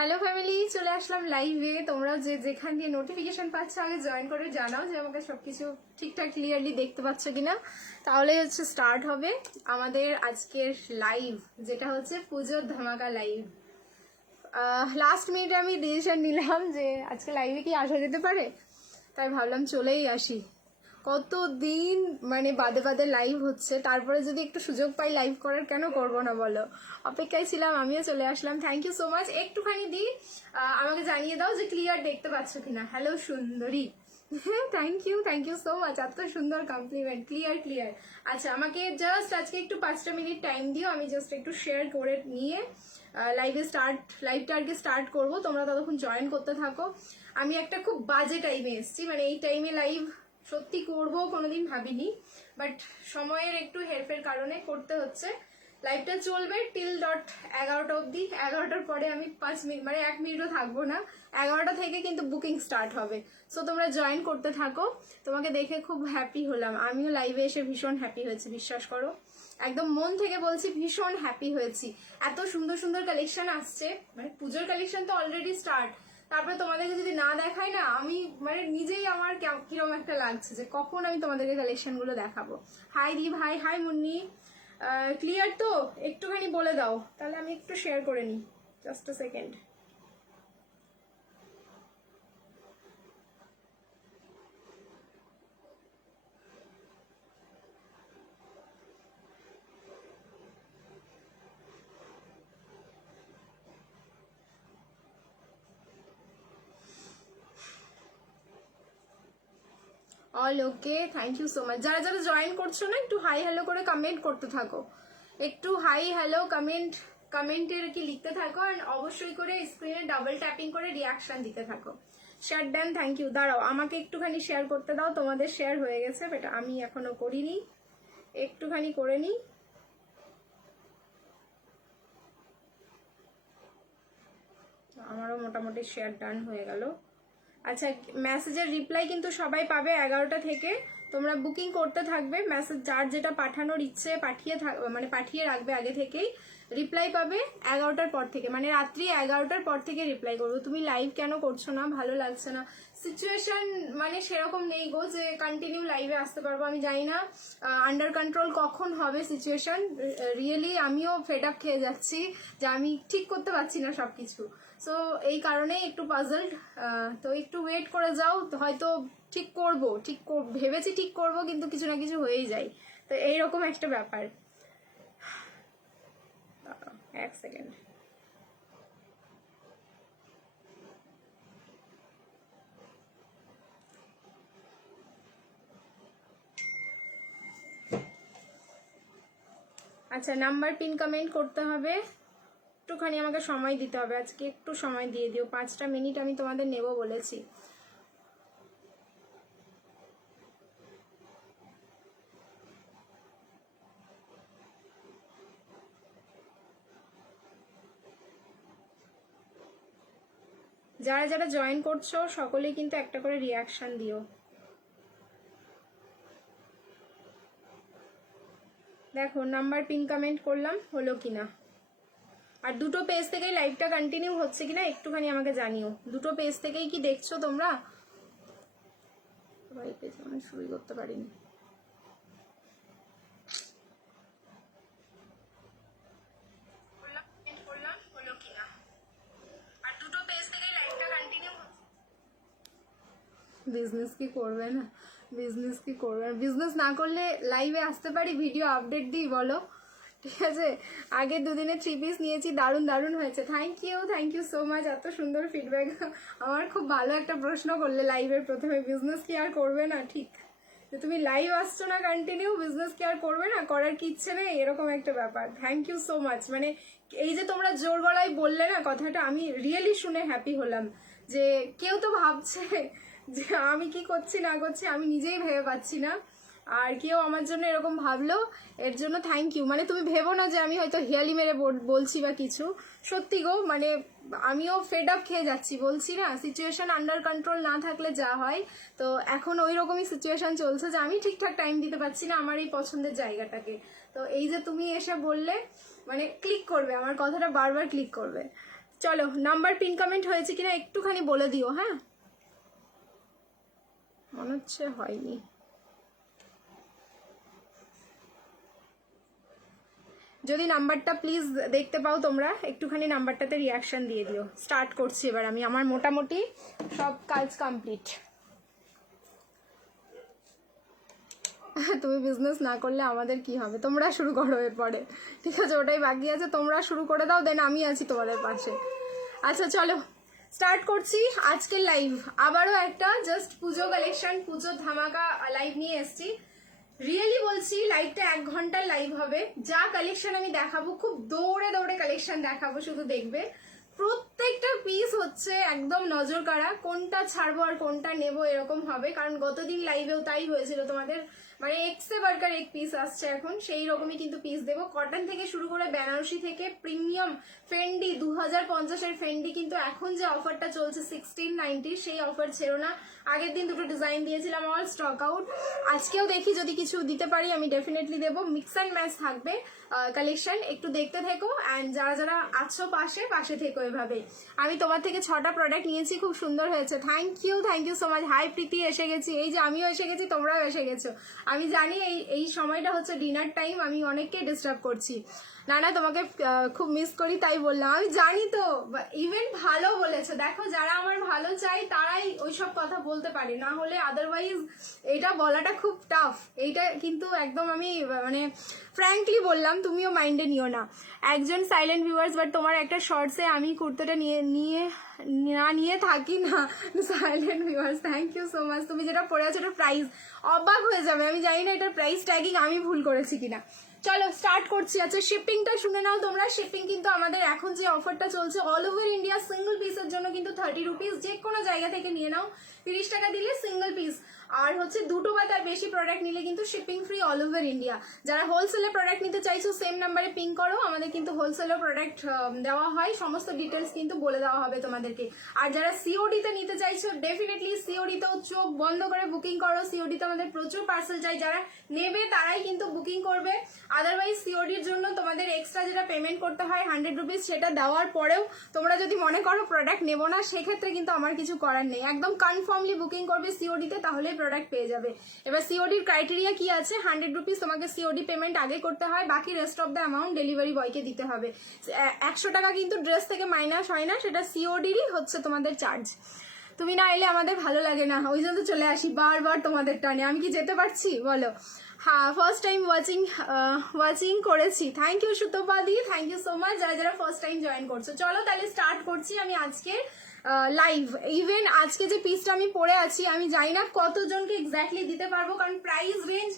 Hello family, চলে আসলাম লাইভে। তোমরা যেখান দিয়ে নোটিফিকেশন পাচ্ছ আগে জয়েন করে জানাও যে আমাকে সবকিছু ঠিকঠাক ক্লিয়ারলি দেখতে পাচ্ছ কিনা, তাহলে হচ্ছে স্টার্ট হবে আমাদের আজকের লাইভ, যেটা হচ্ছে পুজোর ধামাকা লাইভ। লাস্ট মিনিটে আমি ডিসিশন নিলাম যে আজকে লাইভে কি আসা যেতে পারে, তাই ভাবলাম চলেই আসি। কতদিন মানে বাদে বাদে লাইভ হচ্ছে, তারপরে যদি একটু সুযোগ পাই লাইভ করার, কেন করব না বলো। অপেক্ষায় ছিলাম, আমিও চলে আসলাম। Thank you so much. একটুখানি আমাকে জানিয়ে দাও যে ক্লিয়ার দেখতে পাচ্ছ কিনা। হ্যালো সুন্দরী, হ্যাঁ থ্যাংক ইউ সো মাচ। এত সুন্দর কমপ্লিমেন্ট। ক্লিয়ার। আচ্ছা, আমাকে জাস্ট আজকে একটু 5টা মিনিট টাইম দিও, আমি জাস্ট একটু শেয়ার করে নিয়ে লাইভটা আজকে স্টার্ট করবো। তোমরা ততক্ষণ জয়েন করতে থাকো। আমি একটা খুব বাজে টাইমে এসেছি, মানে এই টাইমে লাইভ সত্যি করবো কোনোদিন ভাবিনি, বাট সময়ের একটু হেরফের কারণে করতে হচ্ছে। লাইভটা চলবে টিল ডট 11টা অবধি। 11টার পরে আমি 5 মিনিট মানে 1 মিনিটও থাকবো না। 11টা থেকে কিন্তু বুকিং স্টার্ট হবে। সো তোমরা জয়েন করতে থাকো। তোমাকে দেখে খুব হ্যাপি হলাম, আমিও লাইভে এসে ভীষণ হ্যাপি হয়েছি, বিশ্বাস করো। একদম মন থেকে বলছি, ভীষণ হ্যাপি হয়েছি। এত সুন্দর সুন্দর কালেকশন আসছে, মানে পুজোর কালেকশন তো অলরেডি স্টার্ট। তারপরে তোমাদেরকে যদি না দেখাই না, আমি মানে নিজেই আমার কিরকম একটা লাগছে যে কখন আমি তোমাদেরকে কালেকশনগুলো দেখাবো। হাই দি ভাই, হাই মুন্নি। ক্লিয়ার তো? একটুখানি বলে দাও, তাহলে আমি একটু শেয়ার করে নিই। Just a second. All okay, thank you so much. যারা যারা জয়েন করছো না, একটু হাই হ্যালো করে কমেন্ট করতে থাকো। একটু হাই হ্যালো কমেন্টের কি লিখতে থাকো, আর অবশ্যই করে স্ক্রিনে ডাবল ট্যাপিং করে রিয়াকশন দিতে থাকো। শেয়ার দেন, থ্যাংক ইউ। দাঁড়াও, আমাকে একটুখানি শেয়ার করতে দাও। তোমাদের শেয়ার হয়ে গেছে, বাট আমি এখনো করিনি, একটুখানি করে নিই। আমারও মোটামুটি শেয়ার ডান হয়ে গেল। আচ্ছা, মেসেজের রিপ্লাই কিন্তু সবাই পাবে 11টা থেকে। তোমরা বুকিং করতে থাকবে, মেসেজ যার যেটা পাঠানোর ইচ্ছে পাঠিয়ে রাখবে আগে থেকেই। রিপ্লাই পাবে 11টার পর থেকে, মানে রাত্রি 11টার পর থেকে রিপ্লাই করবো। তুমি লাইভ কেন করছো না, ভালো লাগছে না, সিচুয়েশন মানে সেরকম নেই গো যে কন্টিনিউ লাইভে আসতে পারবো। আমি জানি না আন্ডার কন্ট্রোল কখন হবে সিচুয়েশন। রিয়েলি আমিও ফেড আপ খেয়ে যাচ্ছি যে আমি ঠিক করতে পারছি না সবকিছু। সো এই কারণেই একটু পাজলড। তো একটু ওয়েট করে যাও, হয়তো ঠিক করবো, ভেবেছি ঠিক করবো, কিন্তু কিছু না কিছু হয়েই যায়। তো এইরকম একটা ব্যাপার। এক সেকেন্ড। আচ্ছা, নাম্বার পিন কমেন্ট করতে হবে, একটুখানি আমাকে সময় দিতে হবে। আজকে একটু সময় দিয়ে দিও, 5টা মিনিট আমি তোমাদের নেব বলেছি। যারা যারা জয়েন করছো সকলেই কিন্তু একটা করে রিয়াকশন দিও। দেখো নাম্বার পিন কমেন্ট করলাম, হলো কিনা। আর দুটো পেজ থেকেই লাইভটা কন্টিনিউ হচ্ছে কিনা একটুখানি আমাকে জানিও। দুটো পেজ থেকেই কি দেখছো তোমরা? ভাই পেজ আমি শুরুই করতে পারিনি। হলো কিনা। আর দুটো পেজ থেকেই লাইভটা কন্টিনিউ হচ্ছে। বিজনেস কি করবে না, বিজনেস না করলে লাইভে আসতে পারি, ভিডিও আপডেট দিই বলো? ঠিক আছে, আগে দুদিনে 3 পিস নিয়েছি, দারুণ হয়েছে। থ্যাংক ইউ সো মাচ, এত সুন্দর ফিডব্যাক। আমার খুব ভালো একটা প্রশ্ন করলে লাইভের প্রথমে, বিজনেস কি আর করবে না? ঠিক, যে তুমি লাইভ আসছো না কন্টিনিউ, বিজনেস কি আর করবে না, করার কি ইচ্ছে নেই, এরকম একটা ব্যাপার। Thank you so much. মানে এই যে তোমরা জোর গলায় বললে না কথাটা, আমি রিয়েলি শুনে হ্যাপি হলাম। যে কেউ তো ভাবছে যে আমি কি করছি না করছি, আমি নিজেই ভেবে পাচ্ছি না, আর কেউ আমার জন্য এরকম ভাবলো, এর জন্য থ্যাংক ইউ। মানে তুমি ভেবো না যে আমি হয়তো হেয়ালি মেরে বলছি বা কিছু। সত্যি গো, মানে আমিও ফেড আপ খেয়ে যাচ্ছি, বলছি না, সিচুয়েশন আন্ডার কন্ট্রোল না থাকলে যা হয়। তো এখন ওই রকমই সিচুয়েশন চলছে যে আমি ঠিকঠাক টাইম দিতে পারছি না আমার এই পছন্দের জায়গাটাকে। তো এই যে তুমি এসে বললে, মানে ক্লিক করবে, আমার কথাটা বারবার ক্লিক করবে। চলো নাম্বার পিন কমেন্ট হয়েছে কিনা একটুখানি বলে দিও। হ্যাঁ, মনে হচ্ছে হয়নি। যদি নাম্বারটা প্লিজ দেখতে পাও তোমরা, একটুখানি নাম্বারটাতে রিয়াকশন দিয়ে দিও। স্টার্ট করছি এবার আমি, আমার মোটামুটি সব কাজ কমপ্লিট। তুমি বিজনেস না করলে আমাদের কি হবে, তোমরা শুরু করো এরপরে, ঠিক আছে? ওটাই বাকি আছে, তোমরা শুরু করে দাও, দেন আমি আছি তোমাদের পাশে। আচ্ছা চলো স্টার্ট করছি আজকের লাইভ। আবারও একটা জাস্ট পুজো কালেকশন, পুজো ধামাকা লাইভ নিয়ে এসেছি। রিয়েলি বলছি লাইভটা 1 ঘন্টার লাইভ হবে। যা কালেকশন আমি দেখাবো, খুব দৌড়ে দৌড়ে কালেকশন দেখাবো, শুধু দেখবে। প্রত্যেকটা পিস হচ্ছে একদম নজর কাড়া, কোনটা ছাড়বো আর কোনটা নেবো এরকম হবে। কারণ গতদিন লাইভেও তাই হয়েছিল, তোমাদের মানে এক্সে বার্কার এক পিস আসছে এখন, সেই রকমই কিন্তু পিস দেবো। কটন থেকে শুরু করে বেনারসি থেকে প্রিমিয়াম ফেন্ডি 2050-এর ফেন্ডি কিন্তু এখন যে অফারটা চলছে 1690, সেই অফার ছেড়ো না। আগের দিন দুটো ডিজাইন দিয়েছিলাম, অল স্টক আউট। আজকেও দেখি যদি কিছু দিতে পারি আমি ডেফিনেটলি দেবো। মিক্স অ্যান্ড ম্যাচ থাকবে কালেকশন, একটু দেখতে থেকো। অ্যান্ড যারা যারা আছো পাশে থেকো এভাবে। আমি তোমার থেকে 6টা প্রোডাক্ট নিয়েছি, খুব সুন্দর হয়েছে। Thank you so much. Hi Priti, এসে গেছি। এই যে আমিও এসে গেছি, তোমরাও এসে গেছো। আমি জানি এই সময়টা হচ্ছে ডিনার টাইম, আমি অনেককে ডিস্টার্ব করছি। না তোমাকে খুব মিস করি, তাই বললাম। আমি জানি তো, ইভেন ভালো বলেছো। দেখো যারা আমার ভালো চাই তারাই ওইসব কথা বলতে পারে, না হলে আদারওয়াইজ এটা বলাটা খুব টাফ। এইটা কিন্তু একদম আমি মানে ফ্র্যাঙ্কলি বললাম, তুমিও মাইন্ডে নিও না। একজন সাইলেন্ট ভিউয়ার্স, বাট তোমার একটা শর্টসে আমি কুর্তাটা নিয়ে থাকি না। Silent viewers, thank you so much. তুমি যেটা পড়ে আছো, এটা প্রাইস অবাক হয়ে যাবে। আমি জানি না এটার প্রাইস ট্যাগিং আমি ভুল করেছি কিনা। চলো স্টার্ট করছি। আচ্ছা শিপিংটা শুনে নাও তোমরা। শিপিং কিন্তু আমাদের এখন যে অফারটা চলছে অল ওভার ইন্ডিয়া, সিঙ্গেল পিসের জন্য কিন্তু 30 রুপিস। যে কোনো জায়গা থেকে নিয়ে নাও, 30 টাকা দিলে সিঙ্গেল পিস। আর হচ্ছে 2টো বা তার বেশি প্রোডাক্ট নিলে কিন্তু shipping free all over India. যারা হোলসেলে প্রোডাক্ট নিতে চাইছো সেম নাম্বারে পিং করো, আমাদের কিন্তু হোলসেলের প্রোডাক্ট দেওয়া হয়, সমস্ত ডিটেলস কিন্তু বলে দেওয়া হবে তোমাদেরকে। আর যারা সিওডিতে নিতে চাইছো ডেফিনেটলি সিওডিতেও চোখ বন্ধ করে বুকিং করো। সিওডিতে আমাদের প্রচুর পার্সেল চাই, যারা নেবে তারাই কিন্তু বুকিং করবে। আদারওয়াইজ সিওডির জন্য তোমাদের এক্সট্রা যেটা পেমেন্ট করতে হয় 100 রুপিস, সেটা দেওয়ার পরেও তোমরা যদি মনে করো প্রোডাক্ট নেবো না, সেক্ষেত্রে কিন্তু আমার কিছু করার নেই। একদম কনফার্মলি বুকিং করবে সিওডিতে, তাহলে প্রোডাক্ট পেয়ে যাবে। এবার সিওডির ক্রাইটেরিয়া কি আছে, 100 রুপিস তোমাকে সিওডি পেমেন্ট আগে করতে হয়, বাকি rest of the amount delivery বয়কে দিতে হবে। 100 টাকা কিন্তু ড্রেস থেকে মাইনাস হয় না, সেটা সিওডিরই হচ্ছে তোমাদের চার্জ। তুমি না এলে আমাদের ভালো লাগে না, ওই জন্য চলে আসি বারবার তোমাদের টানে। আমি কি যেতে পারছি বলো? হ্যাঁ, ফার্স্ট টাইম ওয়াচিং করেছি। থ্যাংক ইউ সুতোপাদি, থ্যাংক ইউ সো মাচ যারা যারা ফার্স্ট টাইম জয়েন করছো। চলো তাহলে স্টার্ট করছি আমি আজকে লাইভ। ইভেন আজকে যে পিসটা আমি পরে আছি, আমি জানি না কতজনকে এক্স্যাক্টলি দিতে পারবো, কারণ প্রাইস রেঞ্জ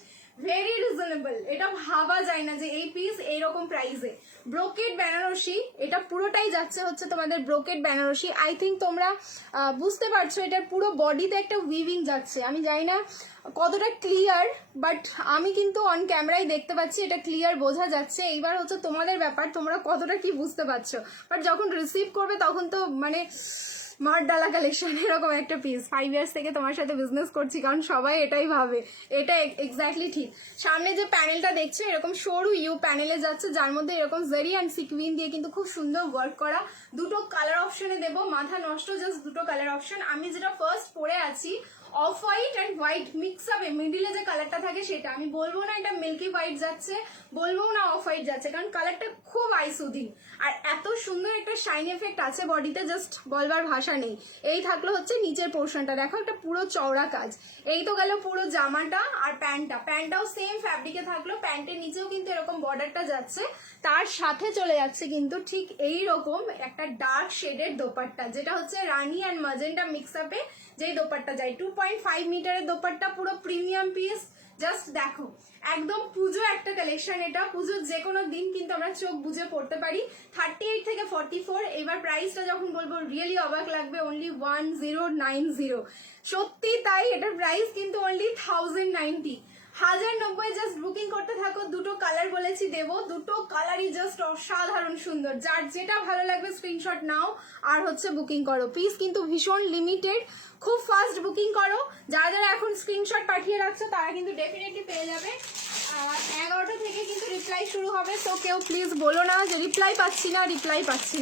ভেরি রিজনেবল। এটা ভাবা যায় না যে এই পিস এইরকম প্রাইসে। ব্রোকেড বেনারসি, এটা পুরোটাই যাচ্ছে হচ্ছে তোমাদের ব্রোকেড বেনারসি। আই থিঙ্ক তোমরা বুঝতে পারছো, এটার পুরো বডিতে একটা উইভিং যাচ্ছে। আমি জানি না কতটা ক্লিয়ার, বাট আমি কিন্তু অন ক্যামেরায় দেখতে পাচ্ছি এটা ক্লিয়ার বোঝা যাচ্ছে। এইবার হচ্ছে তোমাদের ব্যাপার, তোমরা কতটা কি বুঝতে পারছো। বাট যখন রিসিভ করবে তখন তো মানে মার ডালা কালেকশন এরকম একটা পিস। 5 ইয়ার্স থেকে তোমার সাথে বিজনেস করছি, কারণ সবাই এটাই ভাবে, এটা এক্স্যাক্টলি ঠিক। সামনে যে প্যানেলটা দেখছো এরকম সরু ইউ প্যানেলে যাচ্ছে, যার মধ্যে এরকম জেরি অ্যান্ড সিকুইন দিয়ে কিন্তু খুব সুন্দর ওয়ার্ক করা। 2টো কালার অপশনে দেবো, মাথা নষ্ট, জাস্ট 2টো কালার অপশন। আমি যেটা ফার্স্ট পরে আছি off white and white mix আপে, মিডিলে যে কালারটা থাকে সেটা। আমি বলবো না এটা মিল্কি হোয়াইট যাচ্ছে, বলবো না অফ হোয়াইট যাচ্ছে, কারণ কালারটা খুব আই সুদিং। আর এত সুন্দর একটা শাইন এফেক্ট আছে বডিতে, জাস্ট বলবার ভাষা নেই। এই থাকলো হচ্ছে নিচের পোর্শনটা, দেখো একটা পুরো চওড়া কাজ। এই তো গেল পুরো জামাটা। আর প্যান্টটাও সেম ফ্যাব্রিকে থাকলো, প্যান্টের নিচেও কিন্তু এরকম বর্ডারটা যাচ্ছে। তার সাথে চলে যাচ্ছে কিন্তু ঠিক এইরকম একটা ডার্ক শেডের দোপাট্টা, যেটা হচ্ছে রানি অ্যান্ড মাজেন্টা মিক্স আপে যেই দোপাট্টা যায়। 2.5 মিটারের দোপাট্টা, পুরো প্রিমিয়াম পিস। জাস্ট দেখো, একদম পুজো একটা কালেকশন এটা। পুজোর যে কোনো দিন কিন্তু আমরা চোখ বুঝে পড়তে পারি। 38 থেকে 44। এবার প্রাইসটা যখন বলবো রিয়েলি অবাক লাগবে, অনলি 1090। সত্যি তাই, এটার প্রাইস কিন্তু অনলি 1090। 1090 জাস্ট বুকিং করতে থাকো। দুটো কালার বলেছি দেবো, দুটো কালারই জাস্ট অসাধারণ সুন্দর। যার যেটা ভালো লাগবে স্ক্রিনশট নাও আর হচ্ছে বুকিং করো। পিস কিন্তু ভীষণ লিমিটেড, খুব ফাস্ট বুকিং করো। যারা যারা এখন স্ক্রিনশট পাঠিয়ে রাখছো তারা কিন্তু ডেফিনেটলি পেয়ে যাবে। 11টা থেকে কিন্তু রিপ্লাই শুরু হবে, তো কেউ প্লিজ বলো না যে রিপ্লাই পাচ্ছি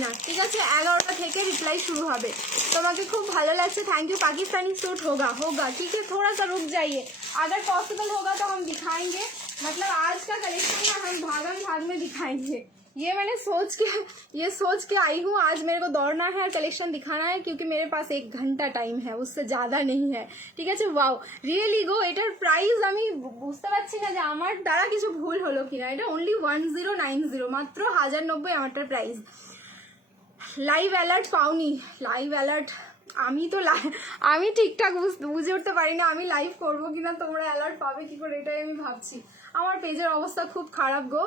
না, ঠিক আছে? 11টা থেকে রিপ্লাই শুরু হবে। তোমাকে খুব ভালো লাগছে, थैंक यू। पाकिस्तानी सूट होगा ठीक है, थोड़ा सा रुक जाइए, अगर पॉसिबल होगा तो हम दिखाएंगे। मतलब आज का कलेक्शन ना हम भागम भाग में दिखाएंगे। ये मैंने सोच के आई हूँ, आज मेरे को दौड़ना है और कलेक्शन दिखाना है, क्योंकि मेरे पास 1 घंटा टाइम है, उससे ज़्यादा नहीं है, ঠিক আছে? ওয়াও, রিয়েলি গো, এটার প্রাইস আমি বুঝতে পারছি না যে আমার দ্বারা কিছু ভুল হলো কিনা। এটা অনলি 1090, মাত্র 1090 আমারটার প্রাইস। লাইভ অ্যালার্ট পাওনি? লাইভ অ্যালার্ট আমি ঠিকঠাক বুঝে উঠতে পারি না আমি লাইভ করবো কিনা, তোমরা অ্যালার্ট পাবে কি করে এটাই আমি ভাবছি। আমার পেজের অবস্থা খুব খারাপ গো,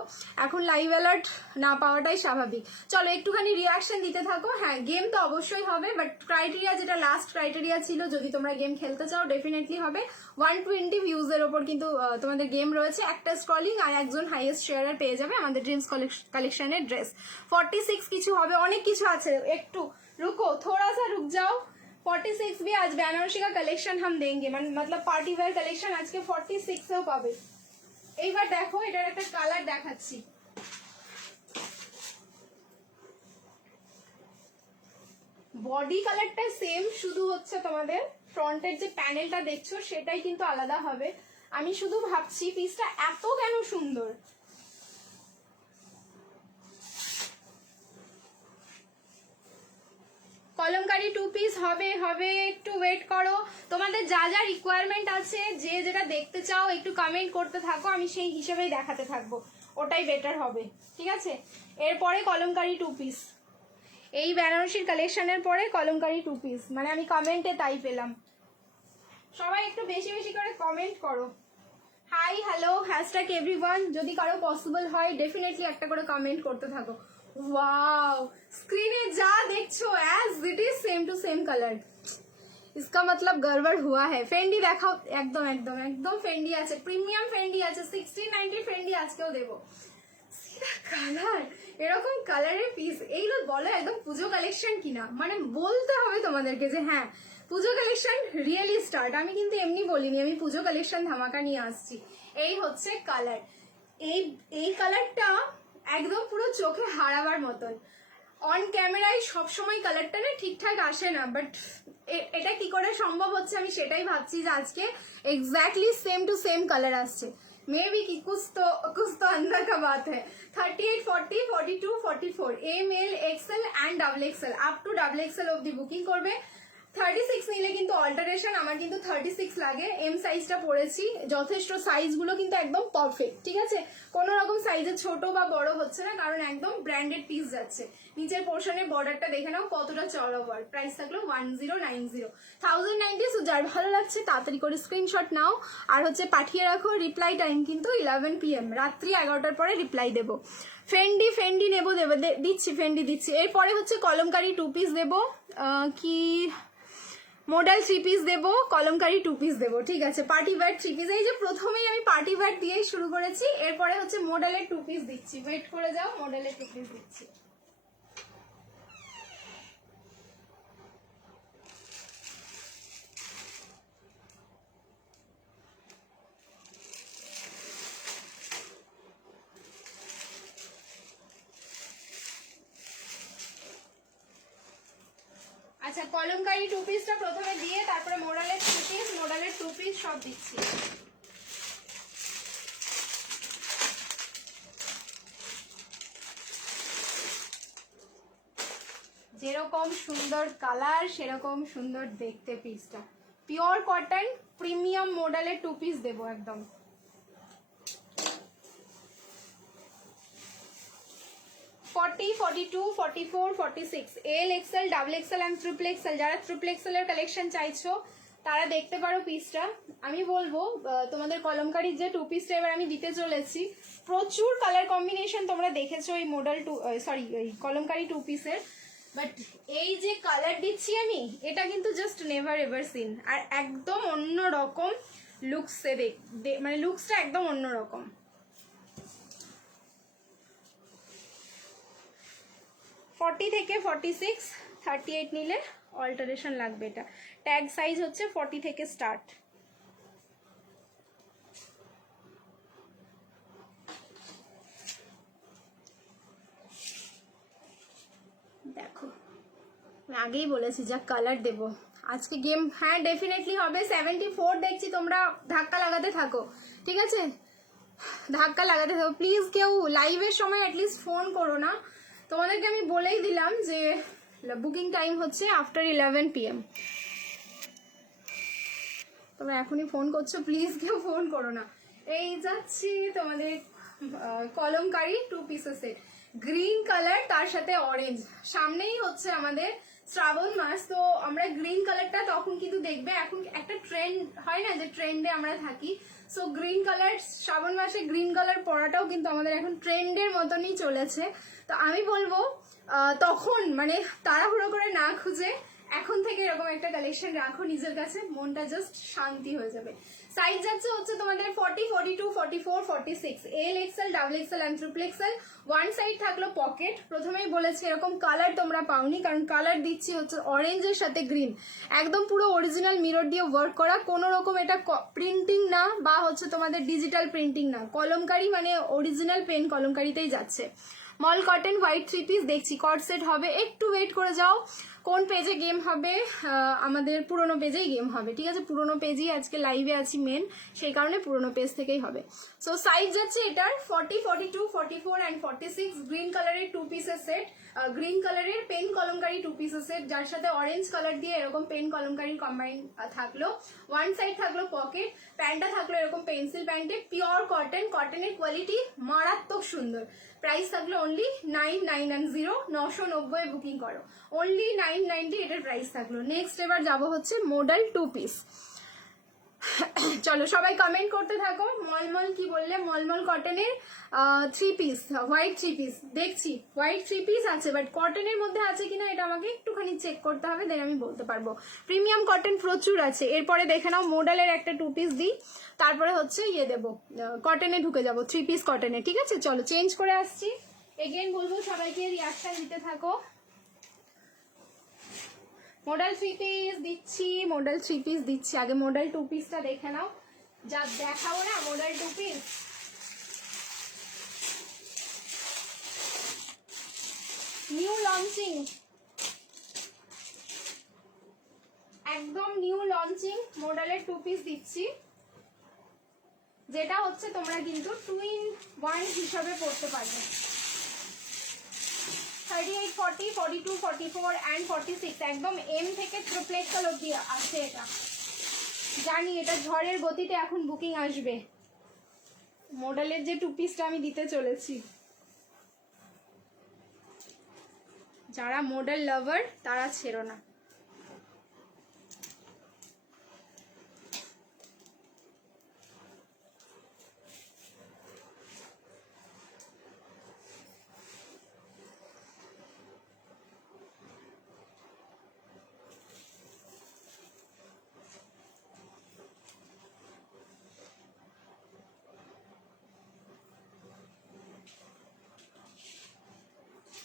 এখন লাইভ অ্যালার্ট না পাওয়াটাই স্বাভাবিক। চলো একটুখানি রিয়াকশন দিতে থাকো। হ্যাঁ, গেম তো অবশ্যই হবে, বাট ক্রাইটেরিয়া যেটা লাস্ট ক্রাইটেরিয়া ছিল, যদি তোমরা গেম খেলতে চাও ডেফিনেটলি হবে। 120 ভিউজের ওপর কিন্তু তোমাদের গেম রয়েছে, একটা স্ক্রলিং আর একজন হাইয়েস্ট শেয়ারার পেয়ে যাবে আমাদের ড্রিমস কালেকশনের ড্রেস। 46 কিছু হবে, অনেক কিছু আছে, একটু रुको, थोड़ा सा रुक जाओ। 46 भी आज বেনারসি का कलेक्शन हम देंगे, मतलब पार्टी वेयर कलेक्शन আজকে 46 এও পাবে। এইবার দেখো এটার একটা কালার দেখাচ্ছি। বডি কালারটা সেম, শুধু হচ্ছে তোমাদের ফ্রন্টের যে প্যানেলটা দেখছো সেটাই কিন্তু আলাদা হবে। আমি শুধু ভাবছি পিসটা এত কেন সুন্দর। কলমকারি 2 পিস হবে, একটু ওয়েট করো। তোমাদের যা যা রিকোয়ারমেন্ট আছে, যে যেটা দেখতে চাও একটু কমেন্ট করতে থাকো, আমি সেই হিসেবেই দেখাতে থাকবো, ওটাই বেটার হবে, ঠিক আছে? এরপরে কলমকারি 2 পিস, এই বেনারসির কালেকশনের পরে কলমকারি 2 পিস, মানে আমি কমেন্টে তাই পেলাম। সবাই একটু বেশি বেশি করে কমেন্ট করো। হাই, হ্যালো, হ্যাশট্যাগ এভরিওয়ান, যদি কারো পসিবল হয় ডেফিনেটলি একটা করে কমেন্ট করতে থাকো। वाओ, स्क्रीने जा देखो as it is same to same colour, इसका मतलब गड़बड़ हुआ है। फेंडी देखाओ, एकदम एकदम एकदम फेंडी আছে, প্রিমিয়াম ফেন্ডি আছে, 1690 ফেন্ডি আজকেও দেবো। সিধা কালার, এরকম কালারের পিস এইগুলো বলো একদম পুজো কালেকশন কিনা, মানে বলতে হবে তোমাদেরকে যে হ্যাঁ পুজো কালেকশন রিয়েলি স্টার্ট। আমি কিন্তু এমনি বলিনি, আমি পুজো কালেকশন ধামাকা নিয়ে আসছি। এই হচ্ছে কালার, এই কালারটা একদম পুরো চোখে হারাবার মতন। অন ক্যামেরায় সবসময় কালারটা না ঠিকঠাক আসে না, বাট এটা কি করে সম্ভব হচ্ছে আমি সেটাই ভাবছি, যে আজকে exactly same to same colour আসছে। মেবি কি कुछ तो अंदर का बात है। 38, 40, 42, 44 M L XL and double XL, up to double XL অব্দি বুকিং করবে। 36 নিলে কিন্তু অল্টারেশন, আমার কিন্তু 36 লাগে, এম সাইজটা পড়েছি, যথেষ্ট সাইজগুলো কিন্তু একদম পারফেক্ট, ঠিক আছে? কোনো রকম সাইজে ছোট বা বড় হচ্ছে না, কারণ একদম ব্র্যান্ডেড পিস যাচ্ছে। নিচের পোর্শনের বর্ডারটা দেখে নাও কতটা চড়া বর্ডার। প্রাইস থাকলো 1090, 1090। যার ভালো লাগছে তাড়াতাড়ি করে স্ক্রিনশট নাও আর হচ্ছে পাঠিয়ে রাখো। রিপ্লাই টাইম কিন্তু 11 PM, রাত্রি 11টার পরে রিপ্লাই দেবো। ফেন্ডি দিচ্ছি, ফেন্ডি দিচ্ছি। এরপরে হচ্ছে কলমকারি 2 পিস দেবো, কি মডেল 3 পিস দেবো, কলমকারি 2 পিস দেবো, ঠিক আছে? পার্টি ওয়্যার 3 পিস, এই যে প্রথমেই আমি পার্টি ওয়্যার দিয়েই শুরু করেছি, এরপরে হচ্ছে মডেলের 2 পিস দিচ্ছি। ওয়েট করে যাও, মডেলের 2 পিস দিচ্ছি। আচ্ছা, কলমকারি 2 পিসটা প্রথমে দিয়ে তারপরে মডেলের 2 পিস সব দিচ্ছি। যেরকম সুন্দর কালার সেরকম সুন্দর দেখতে পিসটা। পিওর কটন প্রিমিয়াম মডেলের 2 পিস দেবো একদম। Forty, 42, 44, 46 L XL, double XL and triple Excel. যারা ট্রিপল এক্সেলের কালেকশন চাইছো তারা দেখতে পারো পিসটা। আমি বলবো তোমাদের কলমকারির যে 2 পিসটা এবার আমি দিতে চলেছি, প্রচুর কালার কম্বিনেশন তোমরা দেখেছো এই মডেল এই কলমকারি 2 পিসের, বাট এই যে কালার দিচ্ছি আমি, এটা কিন্তু জাস্ট নেভার এভার সিন, আর একদম অন্য রকম লুকসে মানে লুকসটা একদম অন্যরকম। ফর্টি থেকে 46, 38 নিলে অল্টারেশন লাগবে। এটা ট্যাগ সাইজ হচ্ছে 40 থেকে স্টার্ট। দেখো আগেই বলেছি যা কালার দেবো আজকে গেম। হ্যাঁ ডেফিনেটলি হবে। 74 দেখছি, তোমরা ধাক্কা লাগাতে থাকো, ঠিক আছে? ধাক্কা লাগাতে থাকো প্লিজ। কেউ লাইভের সময় অ্যাটলিস্ট ফোন করো না। তোমাদেরকে আমি বলেই দিলাম যে বুকিং টাইম হচ্ছে আফটার 11 PM। তোমরা এখনই ফোন করছো, প্লিজ কেউ ফোন করো না। এই যাচ্ছি তোমাদের কলমকারি 2 পিসের সেট, গ্রিন কালার তার সাথে অরেঞ্জ। সামনেই হচ্ছে আমাদের শ্রাবণ মাস, তো আমরা গ্রিন কালারটা তখন কিন্তু দেখবে, এখন একটা ট্রেন্ড হয় না যে ট্রেন্ডে আমরা থাকি। সো গ্রিন কালার, শ্রাবণ মাসে গ্রিন কালার পরাটাও কিন্তু আমাদের এখন ট্রেন্ডের মতনই চলেছে। তো আমি বলবো তখন মানে তাড়াহুড়ো করে না খুঁজে এখন থেকে এরকম একটা কালেকশন রাখো নিজের কাছে, মনটা জাস্ট শান্তি হয়ে যাবে। সাইজ যাচ্ছে হচ্ছে তোমাদের 40, 42, 44, 46, L XL, double XL and triple XL. One side থাকলো পকেট। প্রথমেই বলেছি এরকম কালার তোমরা পাওনি, কারণ কালার দিচ্ছি হচ্ছে অরেঞ্জের সাথে গ্রিন, একদম পুরো অরিজিনাল মিরর দিয়ে ওয়ার্ক করা, কোনো রকম এটা প্রিন্টিং না বা হচ্ছে তোমাদের ডিজিটাল প্রিন্টিং না, কলমকারি মানে অরিজিনাল পেন কলমকারিতেই যাচ্ছে। মল কটন হোয়াইট 3 পিস দেখছি কট সেট হবে, একটু ওয়েট করে যাও। কোন পেজে গেম হবে? আমাদের পুরোনো পেজেই গেম হবে, ঠিক আছে? পুরোনো পেজেই আজকে লাইভে আছি মেন, সেই কারণে পুরোনো পেজ থেকেই হবে। সো সাইজ যাচ্ছে এটার 40, 42, 44 অ্যান্ড 46। গ্রিন কালারের 2 পিসের সেট, গ্রিন কালারের পেন কলমকারি 2 পিসের সেট, যার সাথে অরেঞ্জ কালার দিয়ে এরকম পেন কলমকারি কম্বাইন থাকলো। ওয়ান সাইড থাকলো পকেট, প্যান্টটা থাকলো এরকম পেন্সিল প্যান্টে, পিওর কটন, কটনের কোয়ালিটি মারাত্মক সুন্দর। প্রাইস থাকলো অনলি 990, 990 বুকিং করো, অনলি 990 এটার প্রাইস থাকলো। নেক্সট এবার যাবো হচ্ছে মডেল 2 পিস। চলো সবাই কমেন্ট করতে থাকো। মলমল কি বললে? মলমল কটনের 3 পিস, হোয়াইট 3 পিস দেখছি, হোয়াইট 3 পিস আছে, বাট কটনের মধ্যে আছে কিনা এটা আমাকে একটুখানি চেক করতে হবে, দেন আমি বলতে পারবো। প্রিমিয়াম কটন প্রচুর আছে। এরপরে দেখে নাও মডেলের একটা 2 পিস দিই, তারপরে হচ্ছে ইয়ে দেবো, কটনে ঢুকে যাবো, 3 পিস কটনে, ঠিক আছে? চলো চেঞ্জ করে আসছি। এগেন বলবো সবাইকে রিয়াকশন দিতে থাকো। মডেল 3 পিস দিচ্ছি, মডেল 3 পিস দিচ্ছি। আগে মডেল 2 পিসটা দেখে নাও, যা দেখাবো না মডেল 2 পিস। নিউ লঞ্চিং, একদম নিউ লঞ্চিং মডেলের 2 পিস দিচ্ছি, যেটা হচ্ছে তোমরা কিন্তু 2 in 1 হিসাবে পড়তে পারবে। 38, 40, 42, 44 and 46 একদম এম থেকে ট্রিপল এক্সেল অবধি আছে। এটা জানি এটা ঝড়ের গতিতে এখন বুকিং আসবে। মডেলের যে 2 পিসটা আমি দিতে চলেছি, যারা মডেল লাভার তারা ছেড়ো না।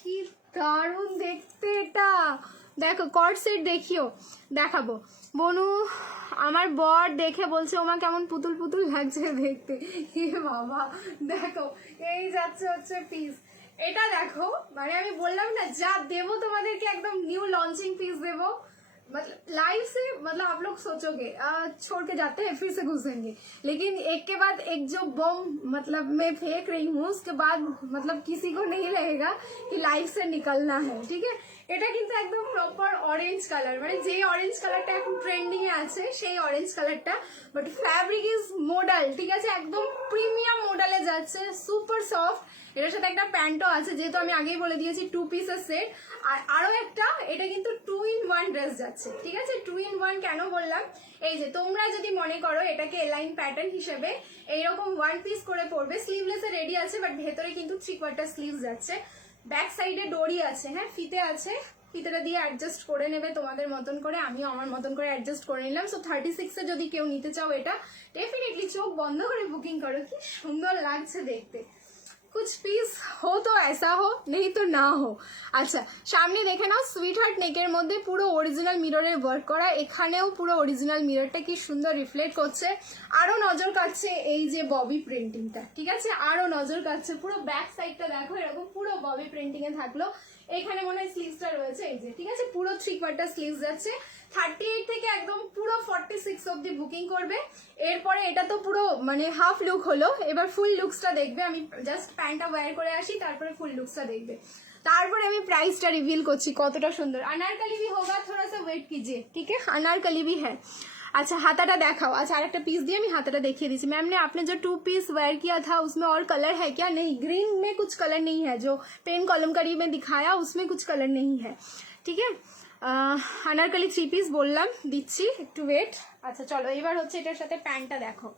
কি দারুণ দেখতে এটা, দেখো কর্ড সেট দেখিও, দেখাবো। বনু আমার বর দেখে বলছে ওমা কেমন পুতুল পুতুল লাগছে দেখতে। এ বাবা দেখো, এই যাচ্ছে হচ্ছে পিস। এটা দেখো, মানে আমি বললাম না যা দেবো তোমাদেরকে একদম নিউ लॉन्चिंग पीस देवो। मतलब लाइव से मतलब आप लोग सोचोगे छोड़ के जाते हैं फिर से घुसेंगे, लेकिन एक के बाद एक जो बम मतलब मैं फेंक रही हूँ उसके बाद मतलब किसी को नहीं लगेगा कि लाइव से निकलना है, ठीक है? এটা কিন্তু একদম প্রপার অরেঞ্জ কালার, মানে যে অরেঞ্জ কালারটা এখন ট্রেন্ডিং এ আছে সেই অরেঞ্জ কালারটা, বাট ফ্যাব্রিক ইজ মডেল, ঠিক আছে? একদম প্রিমিয়াম মডেলে যাচ্ছে, সুপার সফট। এটার সাথে একটা প্যান্টও আছে, যেহেতু আমি আগেই বলে দিয়েছি 2 পিসের সেট। আর আরো একটা, এটা কিন্তু 2 in 1 ড্রেস যাচ্ছে, ঠিক আছে? 2 in 1 কেন বললাম? এই যে তোমরা যদি মনে করো এটাকে এলাইন প্যাটার্ন হিসেবে এইরকম 1 পিস করে পরবে, স্লিভলেসে রেডি আছে, বাট ভেতরে কিন্তু 3/4 স্লিভস যাচ্ছে, ব্যাক সাইডে ডোরি আছে, হ্যাঁ ফিতে আছে, ফিতেটা দিয়ে অ্যাডজাস্ট করে নেবে তোমাদের মতন করে, আমিও আমার মতন করে অ্যাডজাস্ট করে নিলাম। সো 36 যদি কেউ নিতে চাও এটা डेफिनेटली চোখ বন্ধ করে বুকিং করো, কি সুন্দর লাগছে দেখতে। कुछ पीस हो तो ऐसा हो, नहीं तो ना हो। আচ্ছা সামনে দেখে নাও সুইট হার্ট নেকের মধ্যে পুরো অরিজিনাল মিররের ওয়ার্ক করা, এখানেও পুরো অরিজিনাল মিররটা কি সুন্দর রিফ্লেক্ট করছে। আরো নজর কাটছে এই যে ববি প্রিন্টিংটা, ঠিক আছে, আরো নজর কাটছে। পুরো ব্যাক সাইডটা দেখো এরকম পুরো ববি প্রিন্টিং এ থাকলো। এখানে মনে হয় স্লিভসটা রয়েছে এই যে, ঠিক আছে, পুরো 3/4 স্লিভস যাচ্ছে। 38 থেকে একদম পুরো 46 অব্দি বুকিং করবে। এরপরে এটা তো পুরো মানে হাফ লুক হলো, এবার ফুল লুকসটা দেখবে। আমি জাস্ট প্যান্টটা ওয়্যার করে আসি, তারপরে ফুল লুকসটা দেখবে, তারপরে আমি প্রাইসটা রিভিল করছি কতটা সুন্দর। अनारकली भी होगा, थोड़ा सा वेट कीजिए, ठीक है, अनारकली भी है। अच्छा हाथाटा देखाओ। अच्छा आरेकटा पीस दिए, मैं हाथाटा देखिए दीजिए। मैम ने आपने जो 2 पीस वेयर किया था उसमें और कलर है क्या? नहीं, ग्रीन में कुछ कलर नहीं है, जो पेन कलमकारी में दिखाया उसमें कुछ कलर नहीं है, ठीक है। अनारकली 3 पीस बोललाम, दिচ্ছি একটু ওয়েট। আচ্ছা চলো এবার হচ্ছে এটার সাথে প্যান্টটা দেখো।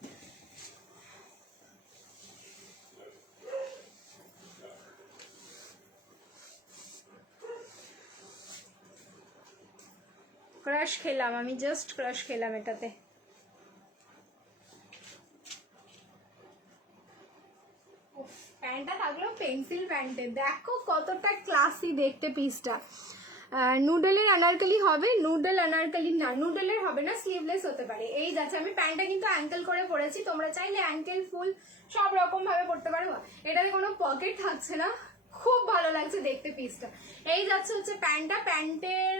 ক্রাশ খেলাম আমি, জাস্ট ক্রাশ খেলাম এটাতে। প্যান্টটা থাকলো পেন্সিল প্যান্টে, দেখো কতটা ক্লাসি দেখতে পিসটা। নুডলের আনারকলি হবে, নুডল আনারকলি না, নুডলের হবে না, স্লিভলেস হতে পারে। এই যাচ্ছে, আমি প্যান্টটা কিন্তু অ্যাঙ্কেল করে পরেছি, তোমরা চাইলে অ্যাঙ্কেল ফুল সব রকম ভাবে পরতে পারো। এটাতে কোনো পকেট থাকছে না, খুব ভালো লাগছে দেখতে পিসটা। এই যাচ্ছে হচ্ছে প্যান্টটা, প্যান্টের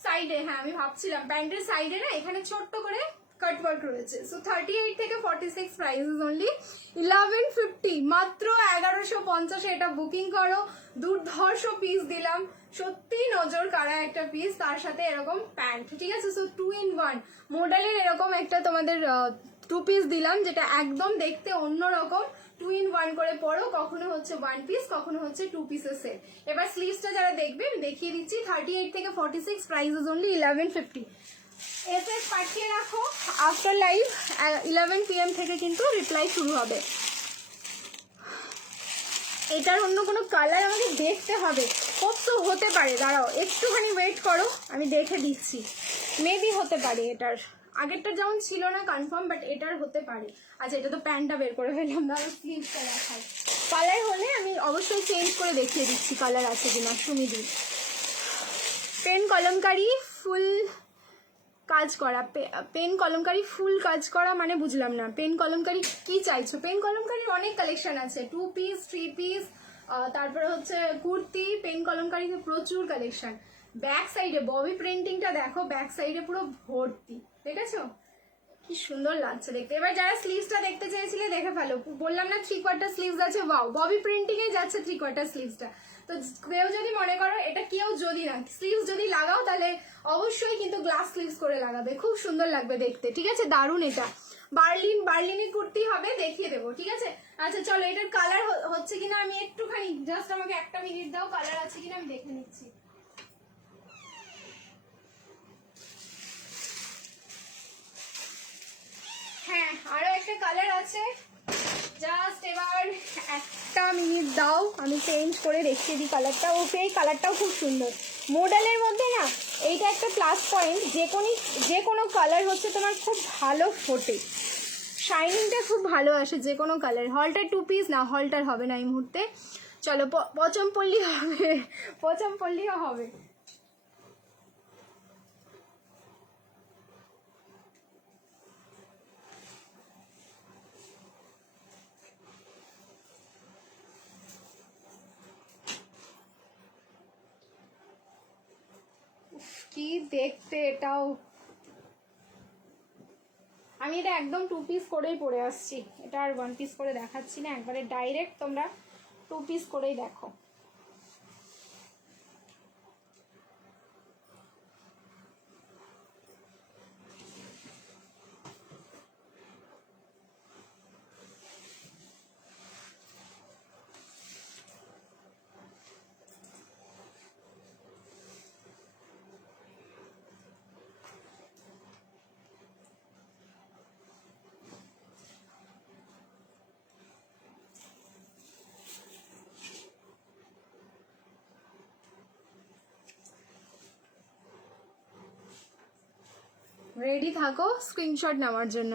সাইডে, হ্যাঁ আমি ভাবছিলাম প্যান্টের সাইডে না এখানে ছোট্ট করে কাট ওয়ার্ক রয়েছে। সো 38 থেকে 46 প্রাইসেস অনলি 1150, মাত্র 1150 এটা বুকিং করো। দুর্ধর্ষ পিস দিলাম, সত্যি নজর কাড়া একটা পিস, তার সাথে এরকম প্যান্ট, ঠিক আছে। সো 2 in 1 মডেলের এরকম একটা তোমাদের 2 পিস দিলাম, যেটা একদম দেখতে অন্যরকম। 2 in 1 করে পরো, কখনো হচ্ছে 1 পিস, কখনো হচ্ছে 2 পিসের সেট। এবার স্লিভসটা যারা দেখবে আমি দেখিয়ে দিচ্ছি। 38 থেকে 46 প্রাইসেস অনলি 1150। এসএস পাঠিয়ে রাখো, আফটার লাইভ 11 PM থেকে কিন্তু রিপ্লাই শুরু হবে। এটার অন্য কোনো কালার আমাকে দেখতে হবে, কত হতে পারে, দাঁড়াও একটুখানি ওয়েট করো আমি দেখে দিচ্ছি। মেবি হতে পারে এটার, আগেরটা যেমন ছিল না কনফার্ম, বাট এটার হতে পারে। আচ্ছা এটা তো প্যান্টটা বের করে ফেললাম, দাঁড়াও স্লিভসটা দেখাই। কালার হলে আমি অবশ্যই চেঞ্জ করে দেখিয়ে দিচ্ছি কালার আছে কিনা। সুমিদি পেন কলমকারি ফুল কাজ করা, পেন কলমকারি ফুল কাজ করা মানে বুঝলাম না, পেন কলমকারি কি চাইছো? পেন কলমকারির অনেক কালেকশন আছে, 2 পিস 3 পিস, তারপরে হচ্ছে কুর্তি, পেন কলমকারিতে প্রচুর কালেকশন। ব্যাক সাইডে ববি প্রিন্টিংটা দেখো, ব্যাক সাইডে পুরো ভর্তি, দেখেছো কি সুন্দর লাগছে দেখতে। এবার যারা স্লিভসটা দেখতে চেয়েছিলে দেখে ফেলো, বললাম না 3/4 স্লিভস আছে, ওয়াও ববি প্রিন্টিং এ যাচ্ছে 3/4 স্লিভসটা। তো কেউ যদি মনে করো এটা, কেউ যদি না স্লিভস যদি লাগাও তাহলে অবশ্যই কিন্তু গ্লাস স্লিভস করে লাগাবে, খুব সুন্দর লাগবে দেখতে, ঠিক আছে। দারুন, এটা বার্লিনি কুর্তি হবে, দেখিয়ে দেবো, ঠিক আছে। আচ্ছা চলো এটার কালার হচ্ছে কিনা আমি একটুখানি, জাস্ট আমাকে একটা মিনিট দাও, কালার আছে কিনা আমি দেখে নিচ্ছি। হ্যাঁ আরো একটা কালার আছে, জাস্ট এবার একটা মিনিট দাও আমি চেঞ্জ করে দেখিয়ে দিই কালারটা। ওকে এই কালারটাও খুব সুন্দর, মডেলের মধ্যে না এইটা একটা প্লাস পয়েন্ট, যে কোনো কালার হচ্ছে তোমার খুব ভালো ফোটে, শাইনিংটা খুব ভালো আসে যে কোনো কালার। হলটার 2 পিস না, হলটার হবে না এই মুহূর্তে। চলো পচমপল্লি হবে, পচমপল্লিও হবে। কি দেখতে এটাও, আমি এটা একদম 2 পিস করেই পরে আসছি, এটা আর 1 পিস করে দেখাচ্ছি না, একবারে ডাইরেক্ট তোমরা 2 পিস করেই দেখো। রেডি থাকো স্ক্রিনশট নেওয়ার জন্য।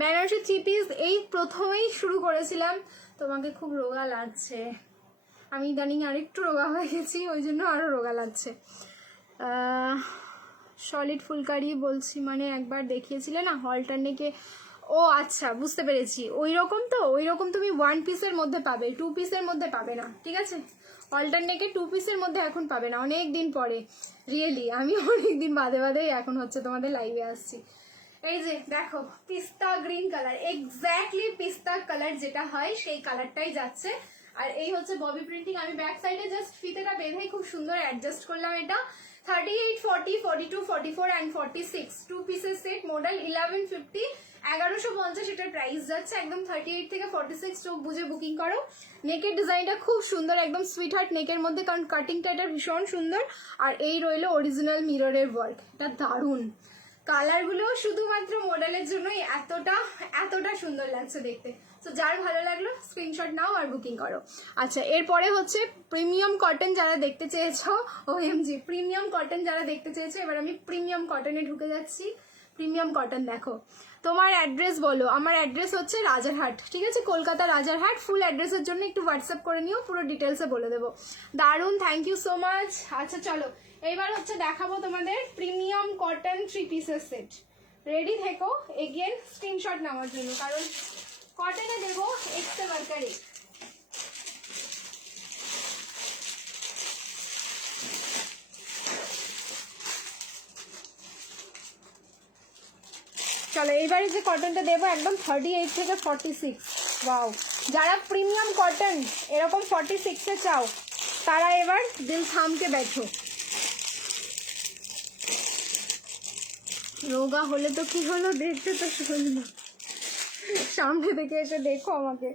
বেনারসি 3 পিস এই প্রথমেই শুরু করেছিলাম। তোমাকে খুব রোগা লাগছে, আমি ইদানিং আরেকটু রোগা হয়ে গেছি, ওই জন্য আরও রোগা লাগছে। সলিড ফুলকারি বলছি মানে একবার দেখিয়েছিলে না হলটার নেকে, ও আচ্ছা বুঝতে পেরেছি। ওই রকম তো, ওই রকম তুমি 1 পিসের মধ্যে পাবে, 2 পিসের মধ্যে পাবে না, ঠিক আছে? অল্টারনেকে 2 পিসের মধ্যে এখন পাবে না, অনেক দিন পরে। রিয়েলি আমি অনেক দিন বাদে বাদেই এখন হচ্ছে তোমাদের লাইভে আসছি। এই যে দেখো পিস্তা গ্রিন কালার, এক্স্যাক্টলি পিস্তা কালার যেটা হয় সেই কালারটাই যাচ্ছে। আর এই হচ্ছে ববি প্রিন্টিং। আমি ব্যাক সাইডে জাস্ট ফিতেটা বেঁধেই খুব সুন্দর অ্যাডজাস্ট করলাম। এটা 38, 40, 42, 44 অ্যান্ড 46 2 পিসের সেট, মডেল 1150, 1150 এটার প্রাইস যাচ্ছে। একদম 38 থেকে 46 চোখ বুঝে বুকিং করো। নেকের ডিজাইনটা খুব সুন্দর, একদম সুইট হার্ট নেকের মধ্যে, কারণ কাটিংটা এটা ভীষণ সুন্দর। আর এই রইলো অরিজিনাল মিররের ওয়ার্ক, এটা দারুণ। কালারগুলো শুধুমাত্র মডেলের জন্যই এতটা সুন্দর লাগছে দেখতে। তো যার ভালো লাগলো স্ক্রিনশট নাও আর বুকিং করো। আচ্ছা, এরপরে হচ্ছে প্রিমিয়াম কটন যারা দেখতে চেয়েছো, OMG প্রিমিয়াম কটন যারা দেখতে চেয়েছো, এবার আমি প্রিমিয়াম কটনে ঢুকে যাচ্ছি। প্রিমিয়াম কটন দেখো, তোমার অ্যাড্রেস বলো। আমার অ্যাড্রেস হচ্ছে রাজারহাট, ঠিক আছে? কলকাতা রাজারহাট। ফুল অ্যাড্রেসের জন্য একটু হোয়াটসঅ্যাপ করে নিও, পুরো ডিটেলসে বলে দেবো। দারুণ, থ্যাংক ইউ সো মাচ। আচ্ছা চলো এইবার হচ্ছে দেখাবো তোমাদের প্রিমিয়াম কটন 3 পিসের সেট। রেডি থেকো এগেন স্ক্রিনশট নেওয়ার জন্য, কারণ কটনে দেবো এক্সট্রা বার্কারি। চলো এইবারে যে কটনটা দেবো একদম 38 থেকে 46। ওয়াও, যারা প্রিমিয়াম কটন এরকম 46-এ চাও তারা এবার দিল থামকে बैठो। রোগা হলে তো কি হলো, দেখতে তো সুন্দর। সামনে থেকে এসে দেখো আমাকে,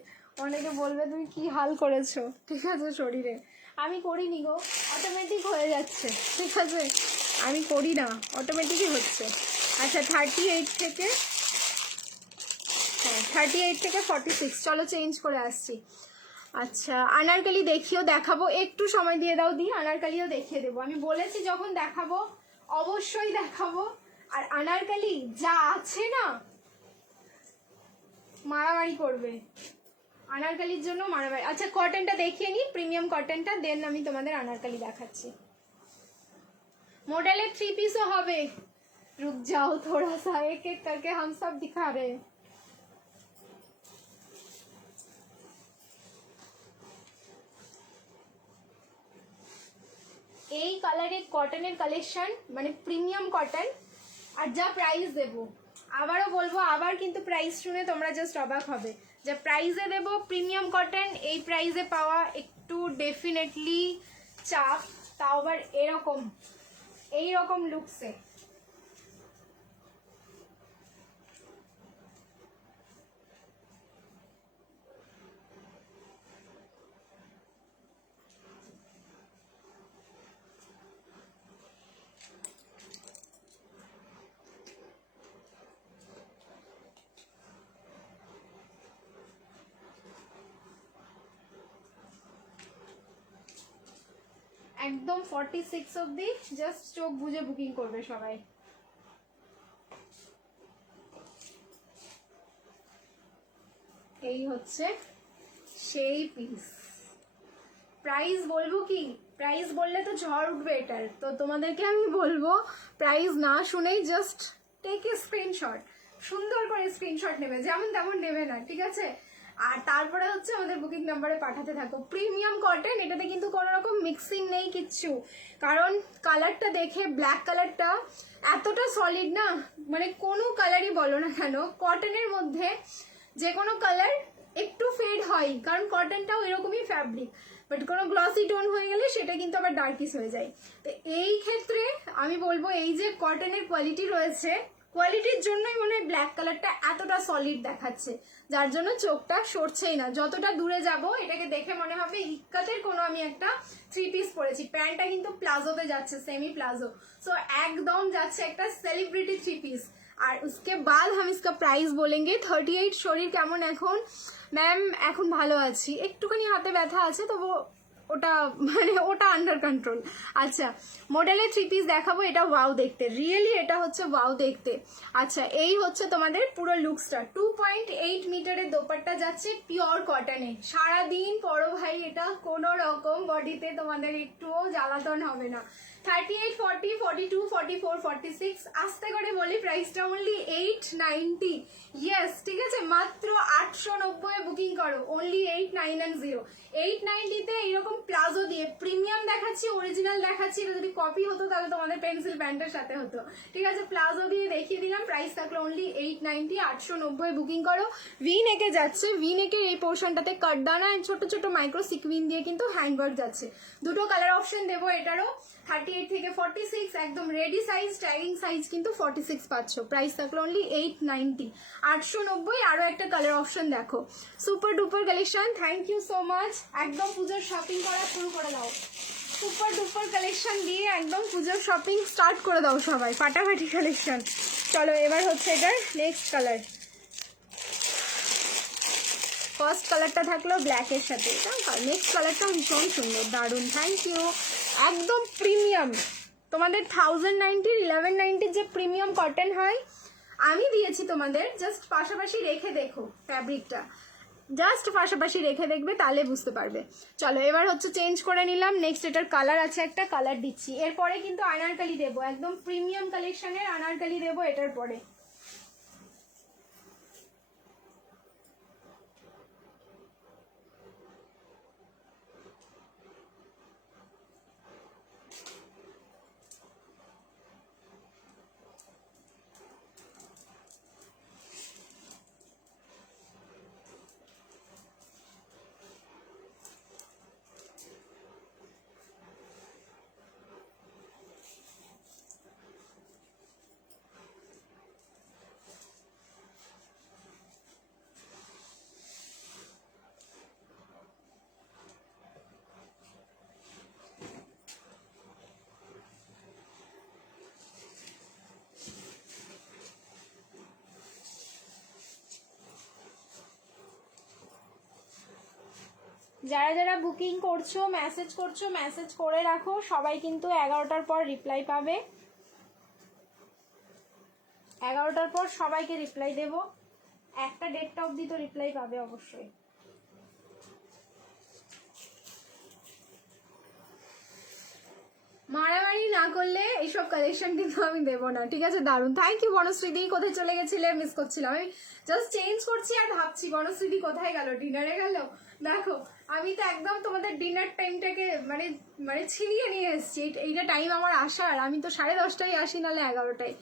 অনেকে বলবে তুমি কি হাল করেছো, ঠিক আছে? শরীরে আমি করিনি গো, অটোমেটিক হয়ে যাচ্ছে, ঠিক আছে? আমি করি না, অটোমেটিকই হচ্ছে। আচ্ছা 38 থেকে 46। চলো চেঞ্জ করে আসছি। আচ্ছা আনারকালি দেখাবো, একটু সময় দিয়ে দাও, দি আনারকালিও দেখিয়ে দেবো। আমি বলেছি যখন দেখাবো অবশ্যই দেখাবো। আর আনারকালি যা আছে না মারামারি করবে, আনারকালির জন্য মারামারি। আচ্ছা কটনটা দেখিয়ে নিই, প্রিমিয়াম কটনটা, দেন আমি তোমাদের আনারকালি দেখাচ্ছি। মডেলের 3 পিসও হবে। रुक जाओ थोड़ा सा, एक एक करके हम सब दिखा रहे हैं। এই কালারের কটনের কালেকশন মানে প্রিমিয়াম কটন, আর যা প্রাইস দেবো, আবারও বলবো, আবার কিন্তু প্রাইস শুনে তোমরা জাস্ট অবাক হবে। যা প্রাইসে দেবো প্রিমিয়াম কটন, এই প্রাইসে পাওয়া একটু ডেফিনেটলি চাপ, তাও আবার এইরকম লুকসে। একদম 46 অবধি জাস্ট চোখ বুঝে বুকিং করবে সবাই। এই হচ্ছে সেই পিস। প্রাইস বলবো কি, প্রাইস বললে তো ঝড় উঠবে এটার, তো তোমাদেরকে আমি বলবো প্রাইস না শুনেই জাস্ট টেক এ স্ক্রিনশট, সুন্দর করে স্ক্রিনশট নেবে, যেমন তেমন নেবে না, ঠিক আছে? আর তারপরে হচ্ছে আমাদের বুকিং নাম্বারে পাঠাতে থাকো। প্রিমিয়াম কটন, এটাতে কিন্তু কোনো রকম মিক্সিং নেই কিচ্ছু, কারণ কালারটা দেখে ব্ল্যাক কালারটা এতটা সলিড না, মানে কোনো কালারই বলো না কেন কটনের মধ্যে যে কোনো কালার একটু ফেড হয়, কারণ কটনটাও এরকমই ফ্যাব্রিক, বাট কোনো গ্লসি টোন হয়ে গেলে সেটা কিন্তু আবার ডার্কিশ হয়ে যায়। তো এই ক্ষেত্রে আমি বলবো এই যে কটনের কোয়ালিটি রয়েছে, কোয়ালিটির জন্যই মনে হয় ব্ল্যাক কালারটা এতটা সলিড দেখাচ্ছে, যার জন্য চোখটা সরছেই না। যতটা দূরে যাব এটাকে দেখে মনে হবে ইক্কাতের কোনো আমি একটা 3 পিস পরেছি। প্যান্টটা কিন্তু প্লাজোতে যাচ্ছে, সেমি প্লাজো, সো একদম যাচ্ছে একটা সেলিব্রিটি 3 পিস। আর उसके बाद हम इसका प्राइस बोलेंगे। 38। শরীর কেমন এখন? ম্যাম এখন ভালো আছি, একটুখানি হাতে ব্যথা আছে, তবু ওটা মানে ওটা আন্ডার কন্ট্রোল। আচ্ছা মডেলের 3 পিস দেখাবো, এটা ওয়াও দেখতে, রিয়েলি এটা হচ্ছে ওয়াও দেখতে। আচ্ছা এই হচ্ছে তোমাদের পুরো লুকসটা। 2.8 মিটারের দোপাট্টা যাচ্ছে পিওর কটনে। সারাদিন পরো ভাই, এটা কোনো রকম বডিতে তোমাদের একটুও জ্বালাতন হবে না। 38, 40, 42, 44, 46 আস্তে করে বলি প্রাইসটা অনলি 890। ইয়েস ঠিক আছে, মাত্র 890 বুকিং করো, অনলি 890। 890-তে এইরকম প্লাজো দিয়ে প্রিমিয়াম দেখাচ্ছি, অরিজিনাল দেখাচ্ছি। এটা যদি কপি হতো তাহলে তোমাদের পেন্সিল প্যান্টের সাথে হতো, ঠিক আছে। প্লাজো দিয়ে দেখিয়ে দিলাম, প্রাইস থাকলো অনলি 890, 890 বুকিং করো। ভি নেকে যাচ্ছে, ভি নেকের এই পোর্শনটাতে কাটদানা এন্ড ছোট ছোট মাইক্রো সিকুইন দিয়ে কিন্তু হ্যান্ডওয়ার্ক যাচ্ছে। দুটো কালার অপশন দেবো এটারও, 38 থেকে 46, একদম রেডি সাইজ, ট্যাগিং সাইজ কিন্তু 46 পাচ্ছ। প্রাইস থাকলো অনলি 890, 890। আরও একটা কালার অপশন দেখো, super duper collection. Thank you so much. একদম পুজোর শপিং করা শুরু করে দাও, সুপার ডুপার কালেকশন দিয়ে একদম পুজোর শপিং স্টার্ট করে দাও সবাই, ফাটাফাটি কালেকশন। চলো এবার হচ্ছে এটার নেক্সট কালার। ফার্স্ট কালারটা থাকলো ব্ল্যাকের সাথে, নেক্সট কালারটা ভীষণ সুন্দর, দারুণ। Thank you. একদম প্রিমিয়াম, তোমাদের 1090, 1190 যে প্রিমিয়াম কটন হয় আমি দিয়েছি তোমাদের। জাস্ট পাশাপাশি রেখে দেখো ফ্যাব্রিকটা, জাস্ট পাশাপাশি রেখে দেখবে তাহলে বুঝতে পারবে। চলো এবার হচ্ছে চেঞ্জ করে নিলাম। নেক্সট এটার কালার আছে একটা, কালার দিচ্ছি। এরপরে কিন্তু আনারকালি দেবো, একদম প্রিমিয়াম কালেকশনের আনারকালি দেবো এটার পরে। যারা যারা বুকিং করছো, মেসেজ করে রাখো, সবাই কিন্তু 11টার পর রিপ্লাই পাবে। 11টার পর সবাইকে রিপ্লাই দেব, একটা 1:30 অবধি তো রিপ্লাই পাবে অবশ্যই। মারামারি না করলে এইসব কালেকশন কিন্তু আমি দেবো না, ঠিক আছে। দারুণ, থ্যাংক ইউ বনশ্রীদি। কোথায় চলে গেছিলে, মিস করছিলাম। আমি জাস্ট চেঞ্জ করছি আর ভাবছি বনশ্রীদি কোথায় গেল, ডিনারে গেল। দেখো আমি তো একদম তোমাদের ডিনার টাইমটাকে মানে মানে ছিনিয়ে নিয়ে এসছি। এইটা টাইম আমার আসার, আমি তো 10:30টায় আসি, নাহলে 11টায়।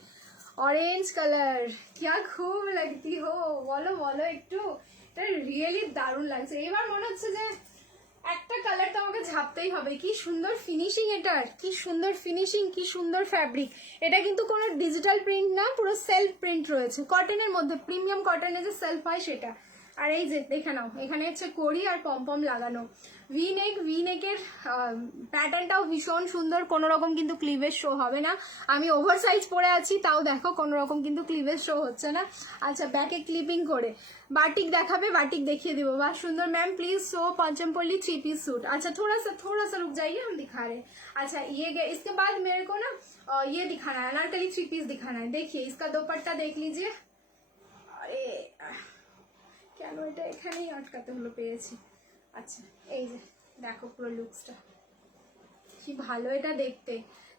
অরেঞ্জ কালার কিয়া খুব লাগতি হো, বলো বলো একটু। এটা রিয়েলি দারুণ লাগছে। এবার মনে হচ্ছে যে একটা কালার তো আমাকে ঝাপতেই হবে। কি সুন্দর ফিনিশিং এটার, কি সুন্দর ফিনিশিং, কি সুন্দর ফ্যাব্রিক। এটা কিন্তু কোনো ডিজিটাল প্রিন্ট না, পুরো সেলফ প্রিন্ট রয়েছে কটনের মধ্যে, প্রিমিয়াম কটনে যে সেলফ হয় সেটা। আর এই যে দেখে নাও, এখানে হচ্ছে কড়ি আর পম লাগানো। ভি নেকের প্যাটার্নটাও ভীষণ সুন্দর, কোনো রকম কিন্তু ক্লিভেজ শো হবে না। আমি ওভার সাইজ পরে আছি, তাও দেখো কোনো রকম কিন্তু ক্লিভেজ শো হচ্ছে না। আচ্ছা ব্যাকে ক্লিপিং করে बाटिक देखाबे, बाटिक देखिए দিব। वाह सुंदर ma'am, please show Panchampalli 3 piece suit. अच्छा थोड़ा सा रुक जाइए, हम दिखा रहे हैं। अच्छा ये इसके बाद मेरे को ना ये दिखाना है, अनारकली 3 पीस दिखाना है। देखिए इसका दुपट्टा देख लीजिए। अरे কেন এটা এখানেই আটকাতে হলো, পেয়েছি। আচ্ছা এই যে দেখো পুরো লুকসটা কি ভালো এটা দেখতে।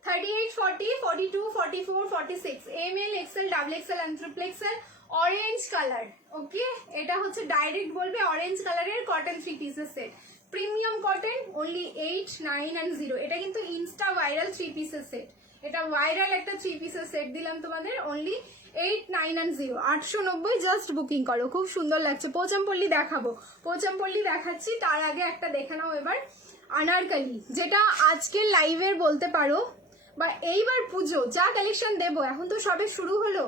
38, 40, 42, 44, 46 ML, XL, double XL and triple XL. Orange colour, okay. এটা হচ্ছে ডাইরেক্ট বলবে অরেঞ্জ কালারের কটন 3 পিসের set, premium cotton, only 8, 9 and 0। এটা কিন্তু ইনস্টা ভাইরাল 3 পিসের সেট, এটা ভাইরাল একটা 3 পিসের সেট দিলাম তোমাদের, অনলি 8, 9 and 0, 890। জাস্ট বুকিং করো, খুব সুন্দর লাগছে। পোচামপল্লি দেখাবো, পোচামপল্লি দেখাচ্ছি, তার আগে একটা দেখে নাও এবার আনারকালি, যেটা আজকের লাইভের বলতে পারো বা এইবার পুজো যা কালেকশন দেবো, এখন তো সবে শুরু হলো,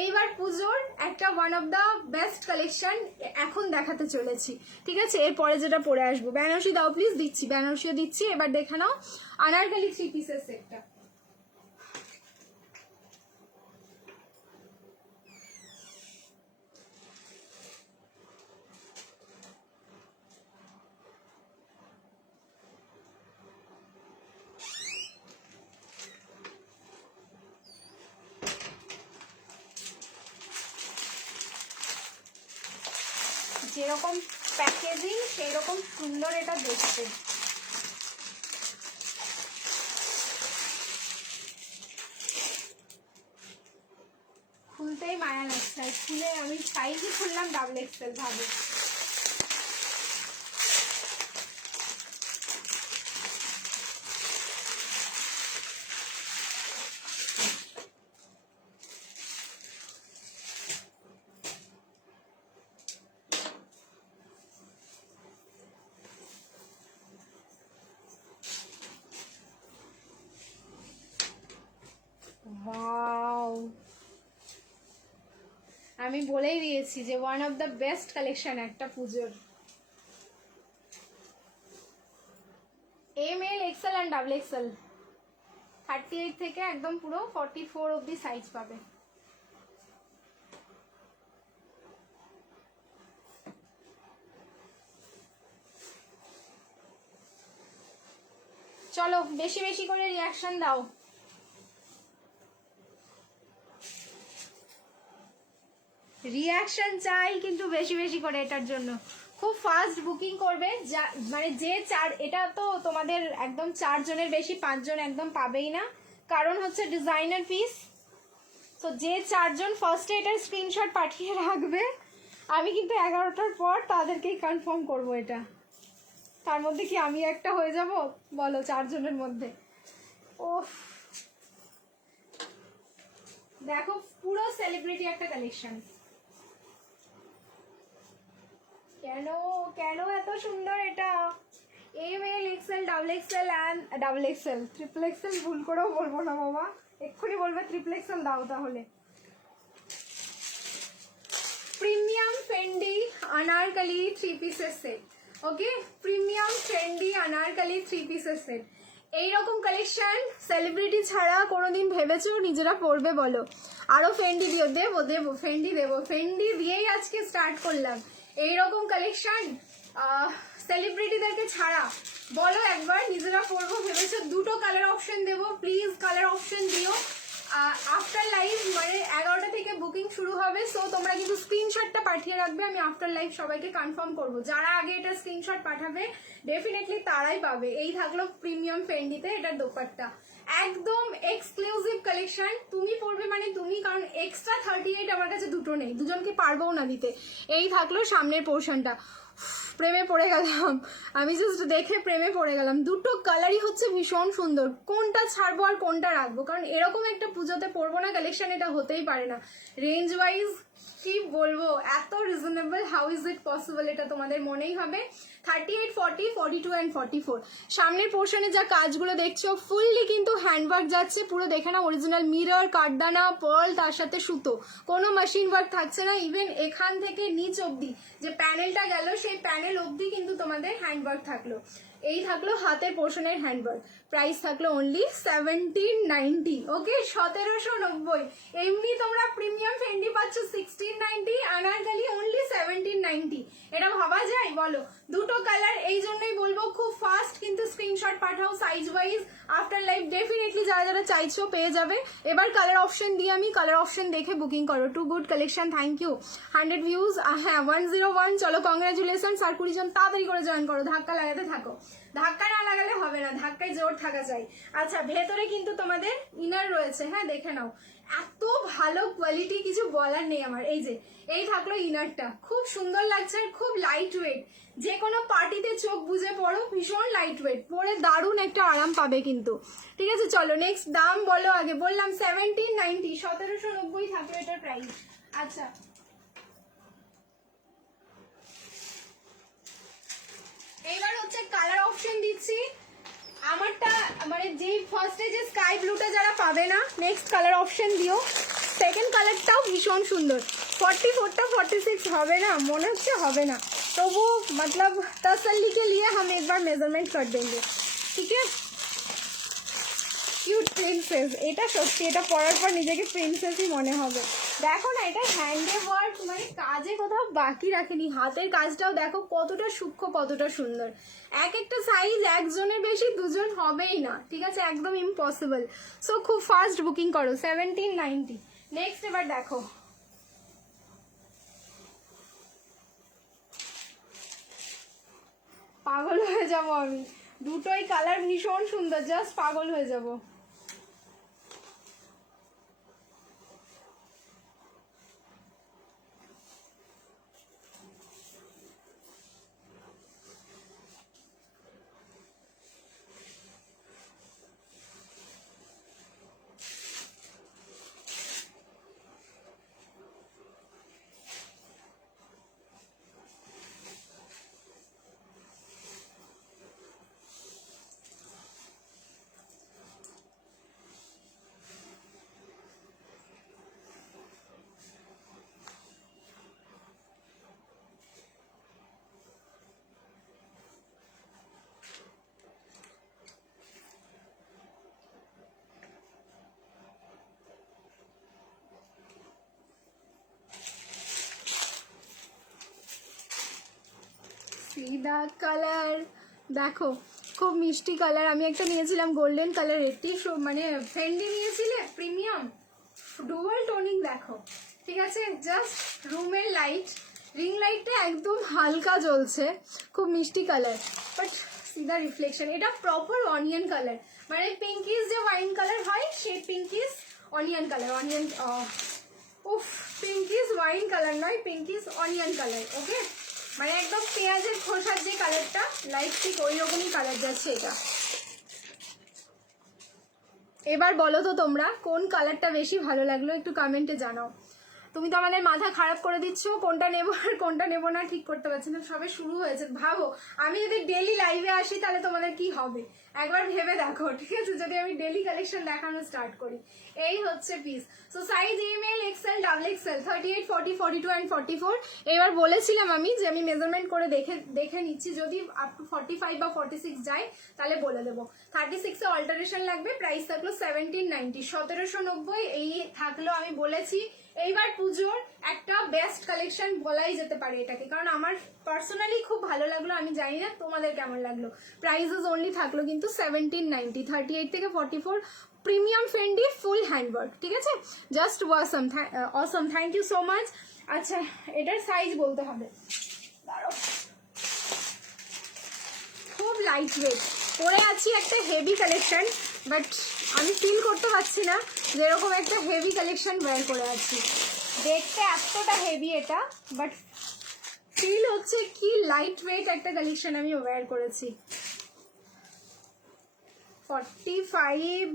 এইবার পুজোর একটা one of the best collection এখন দেখাতে চলেছি, ঠিক আছে। এরপরে যেটা পরে আসবো, বেনারসি দাও প্লিজ, দিচ্ছি বেনারসিও দিচ্ছি। এবার দেখে নাও আনারকালি 3 পিসের সেটটা। যেরকম প্যাকেজিং সেই রকম সুন্দর এটা দেখতে। খুলতেই মায়া লাগছে, আর খুলে আমি সাইজই খুললাম ডাবল এক্সেল, ভাবে। আমি বলেই দিয়েছি যে one of the best collection একটা পুজোর। M L XL and double XL 38 থেকে একদম পুরো 44 অব্দি সাইজ পাবে। চলো বেশি বেশি করে রিয়াকশন দাও। রিয়াকশন চাই কিন্তু বেশি বেশি করে, এটার জন্য খুব ফাস্ট বুকিং করবে। মানে যে এটা তো তোমাদের একদম 4 জনের বেশি 5 জন একদম পাবেই না, কারণ হচ্ছে ডিজাইনার পিস। তো যে 4 জন ফার্স্টে এটার স্ক্রিনশট পাঠিয়ে রাখবে, আমি কিন্তু 11টার পর তাদেরকেই কনফার্ম করব এটা। তার মধ্যে কি আমি একটা হয়ে যাব বলো 4 জনের মধ্যে? ওফ, দেখো পুরো সেলিব্রিটি একটা কালেকশন। কেন কেন এত সুন্দর এটা? M L XL double XL and double XL, triple XL ভুল করেও বলবো না বাবা, এক্ষুনি বলবে ট্রিপল এক্সেল দাও তাহলে। প্রিমিয়াম ফেন্ডি আনারকলি 3 পিসের সেট। ওকে, প্রিমিয়াম ফেন্ডি আনারকলি 3 পিসের সেট। এইরকম কালেকশন সেলিব্রিটি ছাড়া কোনোদিন ভেবেছো নিজেরা পরবে বলো? আরো ফেন্ডি দেবো দেবো ফেন্ডি দেবো, ফেন্ডি দিয়েই আজকে স্টার্ট করলাম। এইরকম কালেকশন সেলিব্রিটিদেরকে ছাড়া বলো একবার নিজেরা পরবো ভেবেছো? দুটো কালার অপশন দেবো, প্লিজ কালার অপশন দিও। আফটার লাইভ মানে 11টা থেকে বুকিং শুরু হবে, সো তোমরা কিন্তু স্ক্রিনশটটা পাঠিয়ে রাখবে। আমি আফটার লাইভ সবাইকে কনফার্ম করবো, যারা আগে এটা স্ক্রিনশট পাঠাবে ডেফিনেটলি তারাই পাবে। এই থাকলো প্রিমিয়াম ফেন্ডিতে এটার দোপাট্টা, একদম এক্সক্লুসিভ কালেকশন। তুমি পরবে মানে তুমি, কারণ এক্সট্রা 38 আমার কাছে দুটো নেই, দুজনকে পারবও না দিতে। এই থাকলো সামনের পোর্শনটা। প্রেমে পড়ে গেলাম আমি, জাস্ট দেখে প্রেমে পড়ে গেলাম। দুটো কালারই হচ্ছে ভীষণ সুন্দর, কোনটা ছাড়বো আর কোনটা রাখবো, কারণ এরকম একটা পুজোতে পরবো না কালেকশন, এটা হতেই পারে না। রেঞ্জ ওয়াইজ কি বলবো, এত reasonable, how is it possible, এটা তোমাদের মনেই হবে। 38, 40, 42 অ্যান্ড 44। সামনের পোর্শনে যা কাজগুলো দেখছো ফুললি কিন্তু হ্যান্ডওয়ার্ক যাচ্ছে, পুরো দেখে না, অরিজিনাল মিরর, কাঠদানা, পার্ল, তার সাথে সুতো, কোনো মেশিন ওয়ার্ক থাকছে না। ইভেন এখান থেকে নিচ অব্দি যে প্যানেলটা গেল সেই প্যানেল অব্দি কিন্তু তোমাদের হ্যান্ডওয়ার্ক থাকলো। এই থাকলো হাতের পোর্শনের হ্যান্ডওয়ার্ক। প্রাইস থাকলো অনলি 1790। ওকে, 1790। এমনি তোমরা প্রিমিয়াম ফেন্ডি পাচ্ছ 1690, আনারকলি অনলি 1790। এটা ভাবা যায় বলো? দুটো কালার, এই জন্যই বলবো খুব ফাস্ট কিন্তু স্ক্রিনশট পাঠাও size wise. After live definitely যারা যারা চাইছো পেয়ে যাবে। এবার কালার অপশন দিয়ে আমি কালার অপশন দেখে বুকিং করো। Too good collection, thank you. 100 views, হ্যাঁ 101। চলো কংগ্রাচুলেশন, আর 20 জন তাড়াতাড়ি করে জয়েন করো, ধাক্কা লাগাতে থাকো। ধাক্কা না লাগালে হবে না, ধাক্কায় জোর থাকা চাই। আচ্ছা, ভেতরে কিন্তু তোমাদের ইনার রয়েছে, হ্যাঁ দেখে নাও, এত ভালো কোয়ালিটি, কিছু বলার নেই আমার। এই যে এই থাকলো ইনারটা, খুব সুন্দর লাগছে আর খুব লাইট ওয়েট। যে কোনো পার্টিতে চোখ বুঝে পড়ো, ভীষণ লাইট ওয়েট, পরে দারুণ একটা আরাম পাবে কিন্তু। ঠিক আছে, চলো নেক্সট দাম বলো। আগে বললাম 1790, 1790 থাকলো এটার প্রাইস। আচ্ছা, এইবার হচ্ছে কালার অপশন দিচ্ছি। আমারটা মানে যে ফার্স্টে যে স্কাই ব্লুটা যারা পাবে না, নেক্সট কালার অপশন দিও। সেকেন্ড কালারটাও ভীষণ সুন্দর। 44টা 46 হবে না মনে হচ্ছে, হবে না, তবু मतलब तसल्ली के लिए हम एक बार मेजरमेंट कर देंगे, ठीक है। কিউট প্রিন্সেস, এটা সত্যি, এটা পরার পর নিজেকে প্রিন্সেসই মনে হবে। দেখো না, এটা হ্যান্ডে ওয়ার্ক, মানে কাজে কোথাও বাকি রাখেনি। হাতের কাজটাও দেখো কতটা সূক্ষ্ম, কতটা সুন্দর। এক একটা সাইজ একজনের বেশি দুজন হবেই না, ঠিক আছে, একদম ইম্পসিবল। সো খুব ফাস্ট বুকিং করো, 1790। নেক্সট এবার দেখো, পাগল হয়ে যাব আমি, দুটোই কালার ভীষণ সুন্দর, জাস্ট পাগল হয়ে যাব। সিদা কালার দেখো, খুব মিষ্টি কালার। আমি একটা নিয়েছিলাম গোল্ডেন কালার, এটি মানে ফেন্ডি নিয়েছিলে প্রিমিয়াম ডুয়াল টোনিং, দেখো ঠিক আছে। জাস্ট রুমের লাইট, রিং লাইটটা একদম হালকা জ্বলছে, খুব মিষ্টি কালার, বাট সিদা রিফ্লেকশন। এটা প্রপার অনিয়ন কালার, মানে পিঙ্কিস যে ওয়াইন কালার হয় সেই পিঙ্কিস অনিয়ন কালার, অনিয়ন উফ পিঙ্কিস ওয়াইন কালার নয়, পিঙ্কিস অনিয়ন কালার, ওকে। মানে একদম পেঁয়াজের খোসার যে কালারটা লাইট ঠিক ওই রকমই কালার যাচ্ছে এটা। এবার বলো তো তোমরা কোন কালারটা বেশি ভালো লাগলো, একটু কমেন্টে জানাও। তুমি তো আমাদের মাথা খারাপ করে দিচ্ছ, কোনটা নেবো আর কোনটা নেবো না ঠিক করতে পারছি না, সবে শুরু হয়েছে। ভাবো আমি যদি ডেলি লাইভে আসি তাহলে তোমাদের কি হবে, একবার ভেবে দেখো, ঠিক আছে, যদি আমি ডেলি কালেকশন দেখানো স্টার্ট করি। এই হচ্ছে piece. So size ML, XL, double XL, 38, 40, 42 and 44। এবার বলেছিলাম আমি যে আমি মেজারমেন্ট করে দেখে নিচ্ছি, যদি আপ টু 45 বা 46 যায় তাহলে বলে দেবো। 36 এ অল্টারেশন লাগবে। প্রাইস থাকলো 1790, 1790। এই থাকলো, আমি বলেছি এইবার পুজোর একটা বেস্ট কালেকশন বলাই যেতে পারে এটাকে, কারণ আমার পার্সোনালি খুব ভালো লাগলো, আমি জানি না তোমাদের কেমন লাগলো। প্রাইসেস অনলি থাকলো কিন্তু 1790, 38 থেকে 44, প্রিমিয়াম ফেন্ডি, ফুল হ্যান্ডওয়ার্ক, ঠিক আছে। Just awesome, awesome, thank you so much. আচ্ছা এটার সাইজ বলতে হবে, দাঁড়াও। খুব লাইট ওয়েট পরে আছি, একটা হেভি কালেকশন, বাট আমি ফিল করতে পারছি না যেরকম একটা হেভি কালেকশন ওয়্যার করে আছি। দেখতে এতটা হেভি এটা, বাট ফিল হচ্ছে কি লাইট ওয়েট একটা কালেকশন আমি ওয়্যার করেছি। 45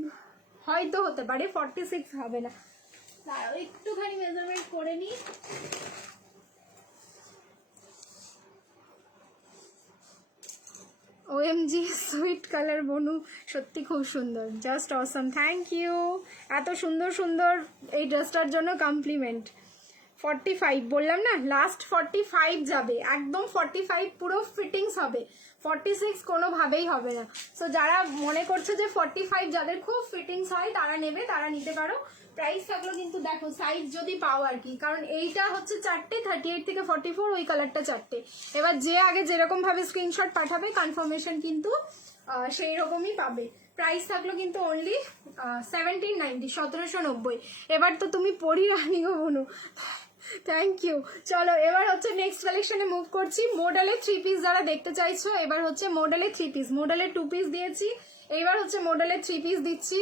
হয়তো হতে পারে, 46 হবে না। দাঁড়াও একটুখানি মেজারমেন্ট করে নিই। ওএমজি সুইট কালার বনু, সত্যি খুব সুন্দর, জাস্ট অসম, থ্যাংক ইউ। এত সুন্দর সুন্দর এই ড্রেসটার জন্য কমপ্লিমেন্ট। 45 বললাম না, লাস্ট 45 যাবে, একদম 45 পুরো ফিটিংস হবে, 46 কোনোভাবেই হবে না। সো যারা মনে করছে যে 45 যাদের খুব ফিটিংস হয় তারা নেবে, তারা নিতে পারো। প্রাইস থাকলো কিন্তু দেখো সাইজ যদি পাও আর কি, কারণ এইটা হচ্ছে 4টে, 38 থেকে 44, ওই কালারটা 4টে। এবার যে আগে যেরকম ভাবে স্ক্রিনশট পাঠাবে কনফার্মেশন কিন্তু সেই রকমই পাবে। প্রাইস থাকলো কিন্তু অনলি 1790, 1790। এবার তো তুমি পরি রানি গো বনু, থ্যাংক ইউ। চলো এবার হচ্ছে নেক্সট কালেকশনে মুভ করছি। মডেলের 3 পিস যারা দেখতে চাইছো, এবার হচ্ছে মডেলের 3 পিস, মডেলের 2 পিস দিয়েছি, এইবার হচ্ছে মডেলের 3 পিস দিচ্ছি।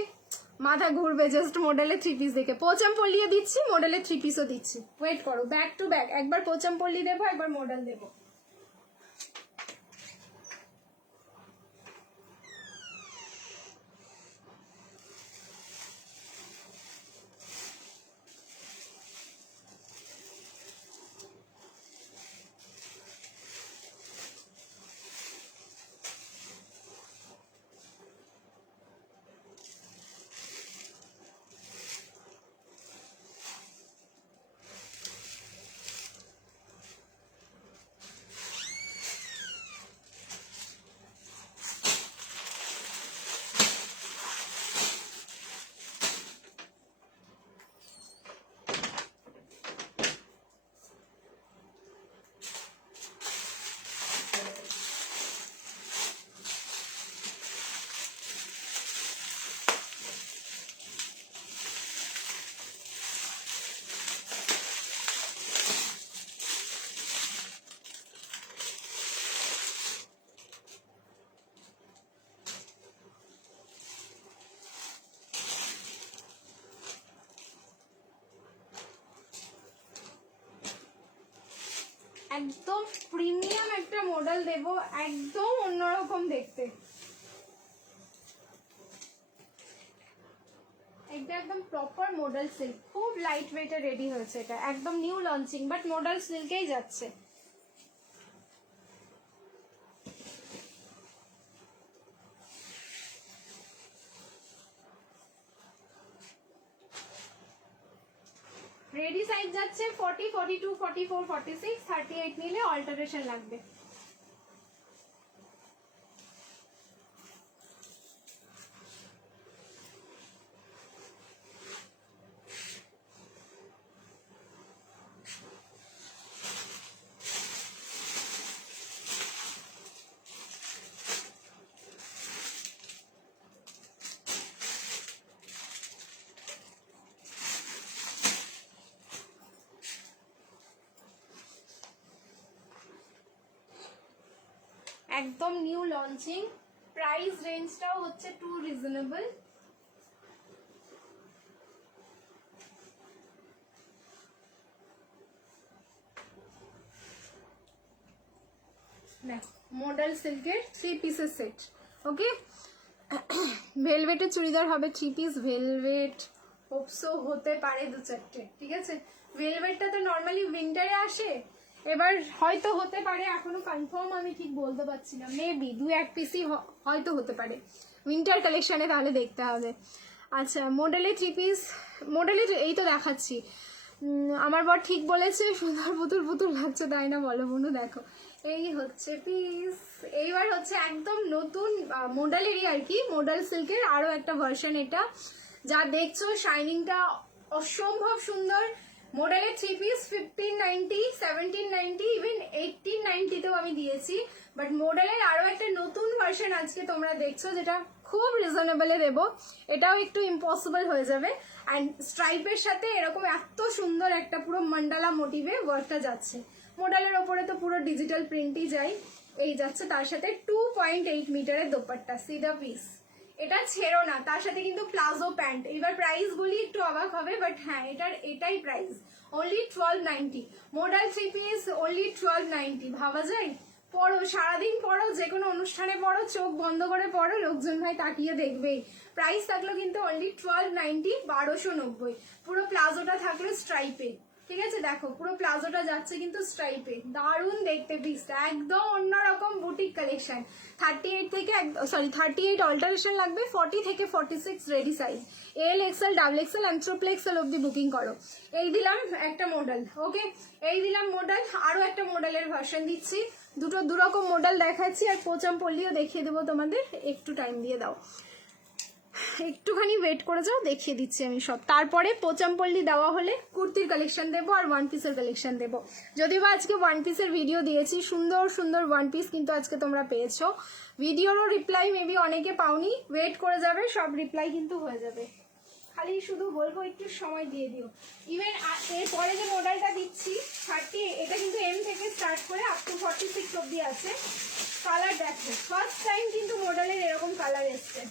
মাথা ঘুরবে জাস্ট মডেলের 3 পিস দেখে। পোচাম পল্লিয়ে দিচ্ছি, মডেলের 3 পিসও দিচ্ছি। ওয়েট করো, ব্যাক টু ব্যাক, একবার পোচাম পল্লি দেবো, একবার মডেল দেবো। একদম প্রিমিয়াম একটা মডেল দেব, একদম অন্যরকম দেখতে। এটা একদম প্রপার মডেল সিল্ক, খুব লাইট ওয়েটে রেডি হয়েছে। এটা একদম নিউ লঞ্চিং, বাট মডেল সিল্কেই যাচ্ছে। রেডি সাইজ যাচ্ছে 40, 42, 44, 46, 38 নিলে অল্টারেশন লাগবে। একদম নিউ লঞ্চিং, প্রাইস রেঞ্জটাও হচ্ছে টু রিজনেবল। দেখো মডেল সিল্কের 3 পিসের সেট। ওকে, ভেলভেটের চুড়িদার হবে 3 পিস। ভেলভেট হোপসো হতে পারে 2-4টে, ঠিক আছে। ভেলভেটটা তো নর্মালি উইন্টারে আসে, এবার হয়তো হতে পারে, এখনো কনফার্ম আমি ঠিক বলতে পারছি না, মেবি 2-1 পিসই হয়তো হতে পারে উইন্টার কালেকশনে, তাহলে দেখতে হবে। আচ্ছা, মডেলে 3 পিস, মডেলে এই তো দেখাচ্ছি। আমার বর ঠিক বলেছে, সুন্দর পুতুল পুতুল লাগছে, তাই না বলো বন্ধু? দেখো এই হচ্ছে পিস। এইবার হচ্ছে একদম নতুন মডেলেরই আর কি, মডেল সিল্কের আরো একটা ভার্সন। এটা যা দেখছো শাইনিংটা অসম্ভব সুন্দর। মডেলের 3 পিস 1590, 1790, ইভেন 1890তেও আমি দিয়েছি। বাট মডেলের আরো একটা নতুন ভার্সন আজকে তোমরা দেখছো, যেটা খুব রিজনেবলে দেবো। এটাও একটু ইম্পসিবল হয়ে যাবে। অ্যান্ড স্ট্রাইপের সাথে এরকম এত সুন্দর একটা পুরো মান্ডালা মোটিভে ওয়ার্কটা যাচ্ছে। মডেলের ওপরে তো পুরো ডিজিটাল প্রিন্টই যায়, এই যাচ্ছে। তার সাথে 2.8 মিটারের দোপাট্টা, সি দ্য পিস। এটা ছেড়ো না, তার সাথে কিন্তু প্লাজো প্যান্ট। এবার প্রাইস বলি একটু অবাক হবে, বাট হ্যাঁ এটাই price, only 1290। Model 3 piece only 1290। ভাবা যায়? পরো, সারাদিন পরো, যে কোনো অনুষ্ঠানে পরো, চোখ বন্ধ করে পরো, লোকজন ভাই তাকিয়ে দেখবেই। প্রাইস থাকলো কিন্তু অনলি 1290, 1290। পুরো প্লাজোটা থাকলো স্ট্রাইপে, ঠিক আছে। দেখো পুরো প্লাজোটা যাচ্ছে কিন্তু স্ট্রাইপে, দারুণ দেখতে পিসটা, একদম অন্যরকম বুটিক কালেকশন। 38 থেকে 38 অল্টারেশন লাগবে, 40 থেকে 46 রেডি সাইজ। এল XL, double XL, triple Excel অব্দি বুকিং করো। এই দিলাম একটা মডেল, ওকে, এই দিলাম মডেল। আরো একটা মডেলের ভার্সন দিচ্ছি, দুরকম মডেল দেখাচ্ছি, আর পোচামপল্লিও দেখিয়ে দেবো তোমাদের, একটু টাইম দিয়ে দাও, একটুখানি ওয়েট করে যাও, দেখিয়ে দিচ্ছি আমি সব। তারপরে পোচামপল্লি দেওয়া হলে কুর্তির কালেকশন দেবো আর 1 পিসের কালেকশন দেবো। যদিও বা আজকে 1 পিসের ভিডিও দিয়েছি, সুন্দর সুন্দর 1 পিস কিন্তু আজকে তোমরা পেয়েছো। ভিডিওরও রিপ্লাই মেবি অনেকে পাওনি, ওয়েট করে যাবে, সব রিপ্লাই কিন্তু হয়ে যাবে। খালি শুধু বলবো একটু সময় দিয়ে দিও। ইভেন এরপরে যে মডেলটা দিচ্ছি 30, এটা কিন্তু এম থেকে স্টার্ট করে আপ টু 46 অব্দি আছে। কালার দেখো, ফার্স্ট টাইম কিন্তু মডেলের এরকম কালার এসছে।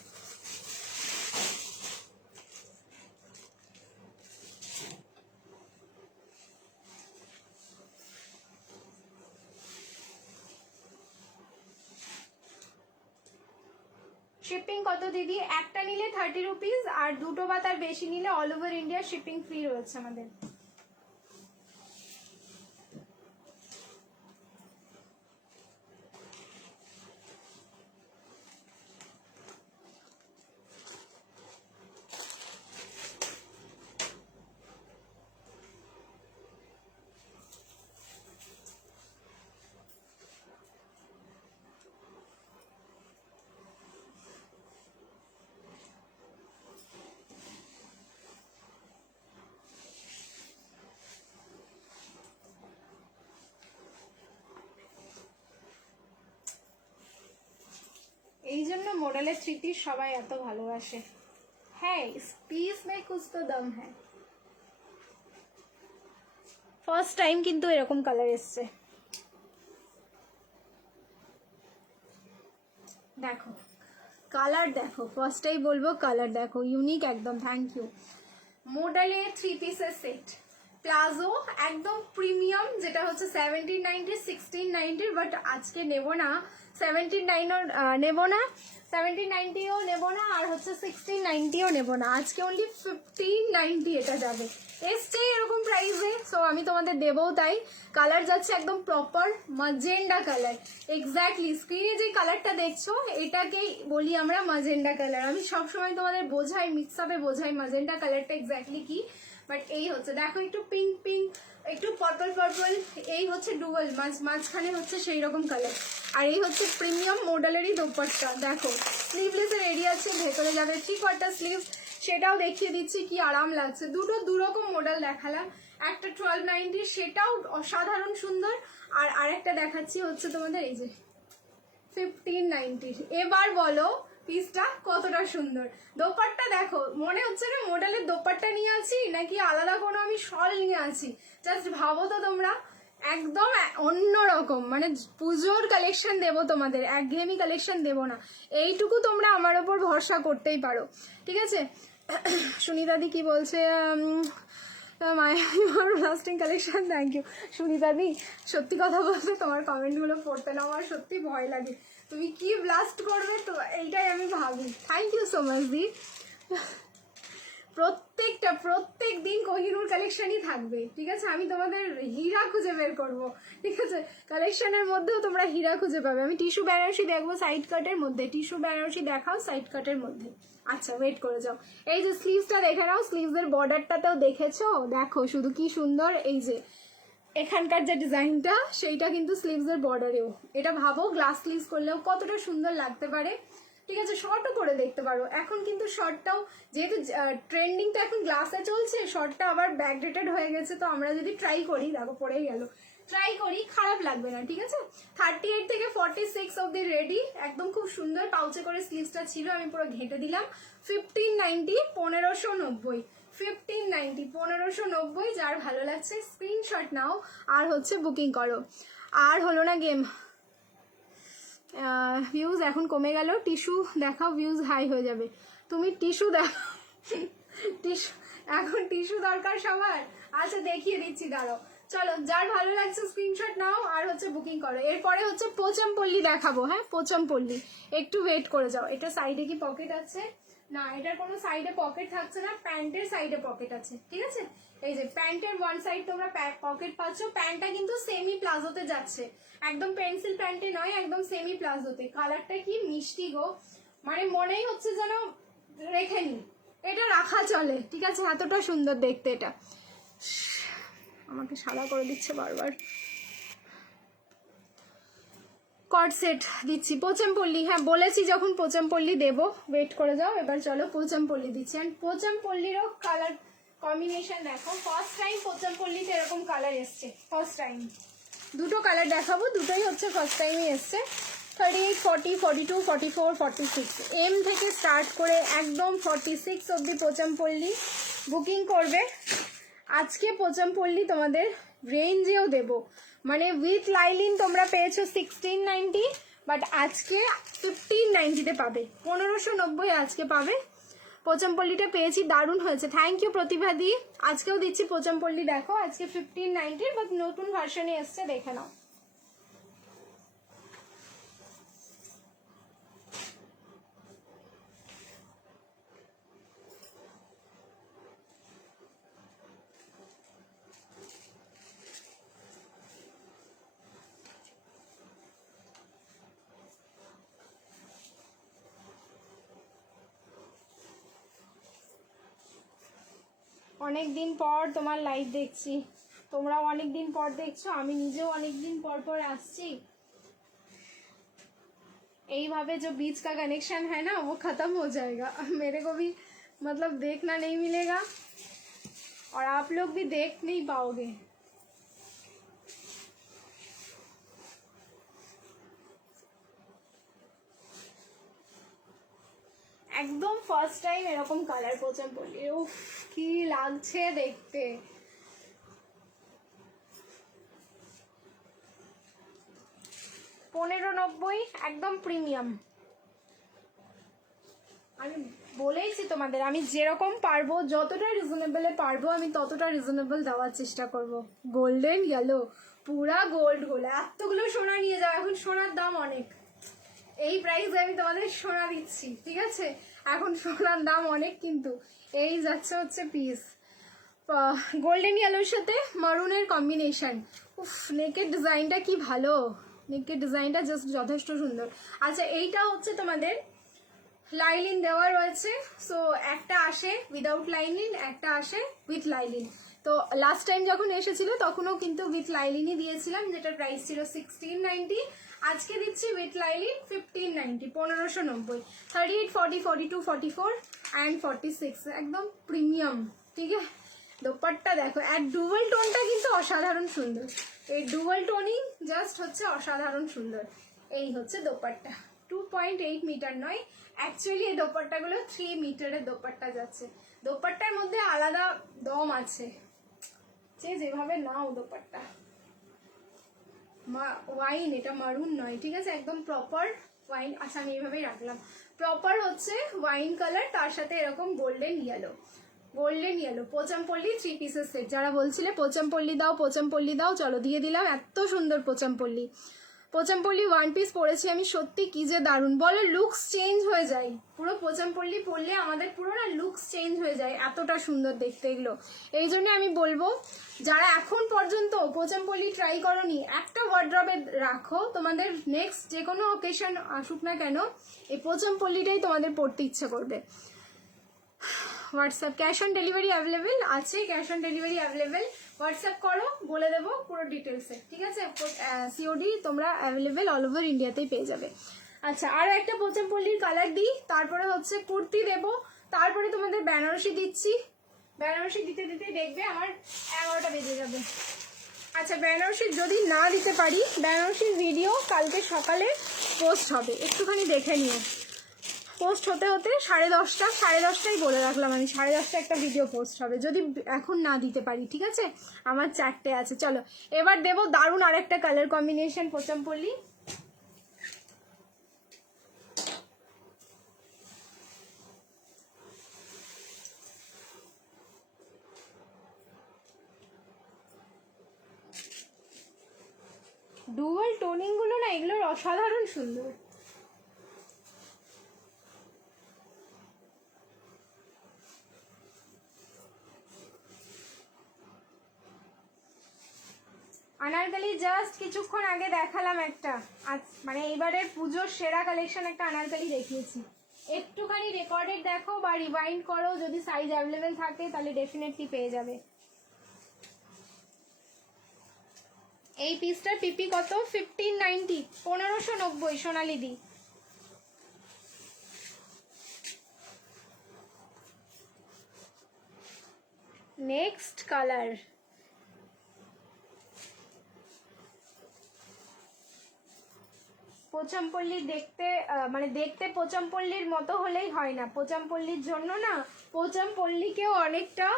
শিপিং কত দিদি? একটা নিলে 30 রুপিস, আর দুটো বা তার বেশি নিলে all over India shipping free রয়েছে আমাদের। এই জন্য মডেলের 3 পিস সবাই এত ভালোবাসে। হ্যাঁ, পিস মে কুছ তো দম হ্যায়। ফার্স্ট টাইম কিন্তু এরকম কালার এসছে। দেখো কালার দেখো, ফার্স্টেই বলবো কালার দেখো, ইউনিক একদম। Thank you. মডেলে 3 পিসের সেট, প্লাজো একদম প্রিমিয়াম, যেটা হচ্ছে 1790 1690, বাট আজকে নেব না 1790 নেব না, 1790ও নেব না, আর হচ্ছে 1690ও নেব না, আজকে অনলি 1590 এটা যাবে। এসছে এরকম প্রাইসে, সো আমি তোমাদের দেবও তাই। কালার যাচ্ছে একদম প্রপার মাজেন্ডা কালার, এক্স্যাক্টলি স্ক্রিনে যে কালারটা দেখছো এটাকেই বলি আমরা মাজেন্ডা কালার। আমি সবসময় তোমাদের বোঝাই, মিক্স আপে বোঝাই মাজেন্ডা কালারটা এক্স্যাক্টলি কি, বাট এই হচ্ছে দেখো একটু পিঙ্ক পিঙ্ক, একটু পার্পল পার্পল, এই হচ্ছে ডুয়াল মাঝখানে হচ্ছে সেই রকম কালার। আর এই হচ্ছে প্রিমিয়াম মডেলেরই দোপাট্টা, দেখো স্লিভলেসের এরিয়া আছে, ভেতরে যাবে 3/4 স্লিভ, সেটাও দেখিয়ে দিচ্ছি কি আরাম লাগছে। দুটো দুরকম মডেল দেখালাম, একটা 1290 সেটাও অসাধারণ সুন্দর, আর আরেকটা দেখাচ্ছি হচ্ছে তোমাদের এই যে 1590। এবার বলো পিসটা কতটা সুন্দর, দোপাট্টা দেখো, মনে হচ্ছে না মডেলের দোপাট্টা নিয়ে আছি নাকি আলাদা কোনো আমি শল নিয়ে আছি, জাস্ট ভাবো তো তোমরা। একদম অন্যরকম, মানে পুজোর কালেকশন দেবো তোমাদের, একঘেয়েমি কালেকশন দেবো না, এইটুকু তোমরা আমার ওপর ভরসা করতেই পারো, ঠিক আছে। সুনিতাদি কি বলছে, মাই লাস্টিং কালেকশন, থ্যাংক ইউ সুনিতাদি। সত্যি কথা বলতে তোমার কমেন্টগুলো পড়তে না আমার সত্যি ভয় লাগে, তুমি কি ব্লাস্ট করবে তো এইটাই আমি ভাবি। থ্যাংক ইউ সো মাচ দি। প্রত্যেক দিন কোহিনুর কালেকশনই থাকবে, ঠিক আছে, আমি তোমাদের হীরা খুঁজে বের করবো, ঠিক আছে, কালেকশনের মধ্যেও তোমরা হীরা খুঁজে পাবে। আমি টিস্যু বেনারসি দেখবো সাইড কাটের মধ্যে, টিস্যু বেনারসি দেখাও সাইড কাটের মধ্যে, আচ্ছা ওয়েট করে যাও। এই যে স্লিভসটা দেখে নাও, স্লিভসের বর্ডারটাতেও দেখেছো, দেখো শুধু কি সুন্দর, এই যে এখানকার যে ডিজাইনটা সেইটা কিন্তু স্লিভসের বর্ডারেও, এটা ভাবো গ্লাস স্লিভস করলেও কতটা সুন্দর লাগতে পারে, ঠিক আছে। শর্টও করে দেখতে পারো, এখন কিন্তু শর্টটাও যেহেতু ট্রেন্ডিংটা এখন গ্লাসে চলছে, শর্টটা আবার ব্যাকডেটেড হয়ে গেছে, তো আমরা যদি ট্রাই করি, দেখো পড়েই গেল, ট্রাই করি খারাপ লাগবে না, ঠিক আছে। 38 থেকে 46 অব্দি রেডি, একদম খুব সুন্দর পাউচে করে স্লিভসটা ছিল, আমি পুরো ঘেঁটে দিলাম। 1590, 1590, 1590, 1590, যার ভালো লাগছে স্ক্রিনশট নাও আর হচ্ছে বুকিং করো। আর হলো না গেম, ভিউজ এখন কমে গেল, টিস্যু দেখাও, ভিউজ হাই হয়ে যাবে, তুমি টিস্যু দেখো, টিস্যু এখন টিস্যু দরকার সবার, আচ্ছা দেখিয়ে দিচ্ছি দাঁড়াও, চলো যার ভালো লাগছে স্ক্রিনশট নাও আর হচ্ছে বুকিং করো। এরপরে হচ্ছে পোচামপল্লি দেখাবো, হ্যাঁ পোচামপল্লি, একটু ওয়েট করে যাও। এটা সাইডে কি পকেট আছে? না, এটার কোনো সাইডে পকেট থাকছে না, প্যান্টের সাইডে পকেট আছে, ঠিক আছে। এই যে প্যান্টের ওয়ান সাইড তোমরা পকেট পাচ্ছ, প্যান্টটা কিন্তু সেমি প্লাজোতে যাচ্ছে, একদম পেন্সিল প্যান্টে নয়, একদম সেমি প্লাজোতে। কালারটা কি মিষ্টি গো, মানে মনেই হচ্ছে যেন রেখে নি, এটা রাখা চলে, ঠিক আছে, এতটা সুন্দর দেখতে। এটা আমাকে সাদা করে দিচ্ছে বারবার। কট সেট দিচ্ছি, পোচামপল্লি, হ্যাঁ বলেছি যখন পোচামপল্লি দেবো, ওয়েট করে যাও। এবার চলো পোচামপল্লি দিচ্ছি, অ্যান্ড পোচামপল্লিরও কালার কম্বিনেশন দেখো, ফার্স্ট টাইম পোচামপল্লিতে এরকম কালার এসছে, ফার্স্ট টাইম দুটো কালার দেখাবো, দুটোই হচ্ছে ফার্স্ট টাইমই এসছে। 38, 40, 42, 44, 46 এম থেকে স্টার্ট করে একদম 46 অব্দি পোচামপল্লি বুকিং করবে। আজকে পোচামপল্লি তোমাদের রেঞ্জেও দেবো, মানে উইথ লাইলিন তোমরা পেয়েছো 1690, বাট আজকে 1590-তে পাবে, 1590 আজকে পাবে। পোচামপল্লিটা পেয়েছি, দারুণ হয়েছে, থ্যাংক ইউ প্রতিভাদি। আজকেও দিচ্ছি পোচামপল্লি, দেখো আজকে 1590, বাট নতুন ভার্সনে এসছে, দেখে নাও। অনেক দিন পর তোমার লাইভ দেখছি, তোমরাও অনেক দিন পর দেখছো, আমি নিজেও অনেক দিন পর পর আসছি। এইভাবে जो बीच का कनेक्शन है ना वो खत्म हो जाएगा, मेरे को भी मतलब देखना नहीं मिलेगा और आप लोग भी देख नहीं पाओगे। একদম ফার্স্ট টাইম এরকম কালার পোচামপল্লি, উফ কি লাগছে দেখতে। $1590 একদম প্রিমিয়াম। আমি বলেইছি তোমাদের, আমি যেরকম পারবো, যতটা রিজনেবলে পারবো আমি ততটা রিজনেবল দেওয়ার চেষ্টা করব। গোল্ডেন ইয়েলো, পুরা গোল্ড হলো। এতগুলো সোনা নিয়ে যাও, এখন সোনার দাম অনেক। এই প্রাইসে আমি তোমাদের সোনা দিচ্ছি, ঠিক আছে? এখন সোনার দাম অনেক, কিন্তু এই যাচ্ছে হচ্ছে পিস। গোল্ডেন ইয়েলোর সাথে মারুনের কম্বিনেশন। উফ, নেকের ডিজাইনটা কি ভালো, নেকের ডিজাইনটা জাস্ট যথেষ্ট সুন্দর। আচ্ছা, এইটা হচ্ছে তোমাদের লাইলিন দেওয়া রয়েছে। সো একটা আসে উইদাউট লাইলিন, একটা আসে উইথ লাইলিন। তো লাস্ট টাইম যখন এসেছিল তখনও কিন্তু উইথ লাইলিনই দিয়েছিলাম, যেটার প্রাইস ছিল 1690। আজকে দিচ্ছি উইথ লাইলিন 1590, 1590। 38, 40, 42, 44 অ্যান্ড 46, একদম প্রিমিয়াম। ঠিক আছে, দোপাট্টা দেখো, এক ডুয়াল টোনটা কিন্তু অসাধারণ সুন্দর। এই ডুয়াল টোনিং জাস্ট হচ্ছে অসাধারণ সুন্দর। এই হচ্ছে দোপাট্টা। 2.8 মিটার নয়, অ্যাকচুয়ালি এই দোপাট্টাগুলো 3 মিটারের দোপাট্টা যাচ্ছে। দোপাট্টার মধ্যে আলাদা দম আছে, যেভাবে নাও দোপাট্টা। ওয়াইন, এটা মারুন নয়, ঠিক আছে, একদম প্রপার ওয়াইন। আচ্ছা, আমি এইভাবেই রাখলাম। প্রপার হচ্ছে ওয়াইন কালার, তার সাথে এরকম গোল্ডেন ইয়েলো। গোল্ডেন ইয়েলো পোচামপল্লি 3 পিসের সেট। যারা বলছিলে পোচামপল্লি দাও, পোচামপল্লি দাও, চলো দিয়ে দিলাম। এত সুন্দর পোচামপল্লি। পোচামপল্লি 1 পিস পরেছি আমি, সত্যি কি যে দারুণ, বলো লুকস চেঞ্জ হয়ে যায়। পুরো পোচামপল্লি পরলে আমাদের পুরো না লুকস চেঞ্জ হয়ে যায়, এতটা সুন্দর দেখতে এগুলো। এই জন্য আমি বলবো, যারা এখন পর্যন্ত পোচামপল্লি ট্রাই করনি, একটা ওয়ার্ড্রবে রাখো, তোমাদের নেক্সট যে কোনো অকেশন আসুক না কেন, এই পোচামপল্লিটাই তোমাদের পরতে ইচ্ছে করবে। WhatsApp cash on delivery available আছে, cash on delivery available. WhatsApp করো, বলে দেবো পুরো ডিটেলসে, ঠিক আছে? সিওডি তোমরা অ্যাভেলেবেল অল ওভার ইন্ডিয়াতেই পেয়ে যাবে। আচ্ছা, আরও একটা পোচামপল্লির কালার দিই, তারপরে হচ্ছে কুর্তি দেবো, তারপরে তোমাদের বেনারসি দিচ্ছি। বেনারসি দিতে দিতে দেখবে আমার 11টা বেজে যাবে। আচ্ছা, বেনারসি যদি না দিতে পারি, বেনারসির ভিডিও কালকে সকালে পোস্ট হবে, একটুখানি দেখে নিও। পোস্ট হতে হতে 10:30, 10:30টাই বলে রাখলাম আমি, 10:30 একটা ভিডিও পোস্ট হবে, যদি এখন না দিতে পারি, ঠিক আছে? আমার 4টে আছে। চলো এবার দেবো দারুণ আরেকটা কালার কম্বিনেশন পোচামপল্লি। ডুয়াল টোনিং গুলো না, এগুলোর অসাধারণ সুন্দর। আনারকলি জাস্ট কিছুক্ষণ আগে দেখালাম একটা, মানে এইবারের পুজোর সেরা কালেকশন একটা আনারকলি দেখিয়েছি। একটুখানি রেকর্ডেড দেখো বা রিওয়াইন্ড করো, যদি সাইজ অ্যাভেলেবেল থাকে তাহলে ডেফিনেটলি পেয়ে যাবে। এই পিসটার পিপি কত? 1590, 1590 সোনালি দি। নেক্সট কালার, পোচামপল্লি দেখতে মানে দেখতে পোচামপল্লির মতো হলেই হয় না, পোচামপল্লির জন্য না পোচামপল্লিকেও অনেকটা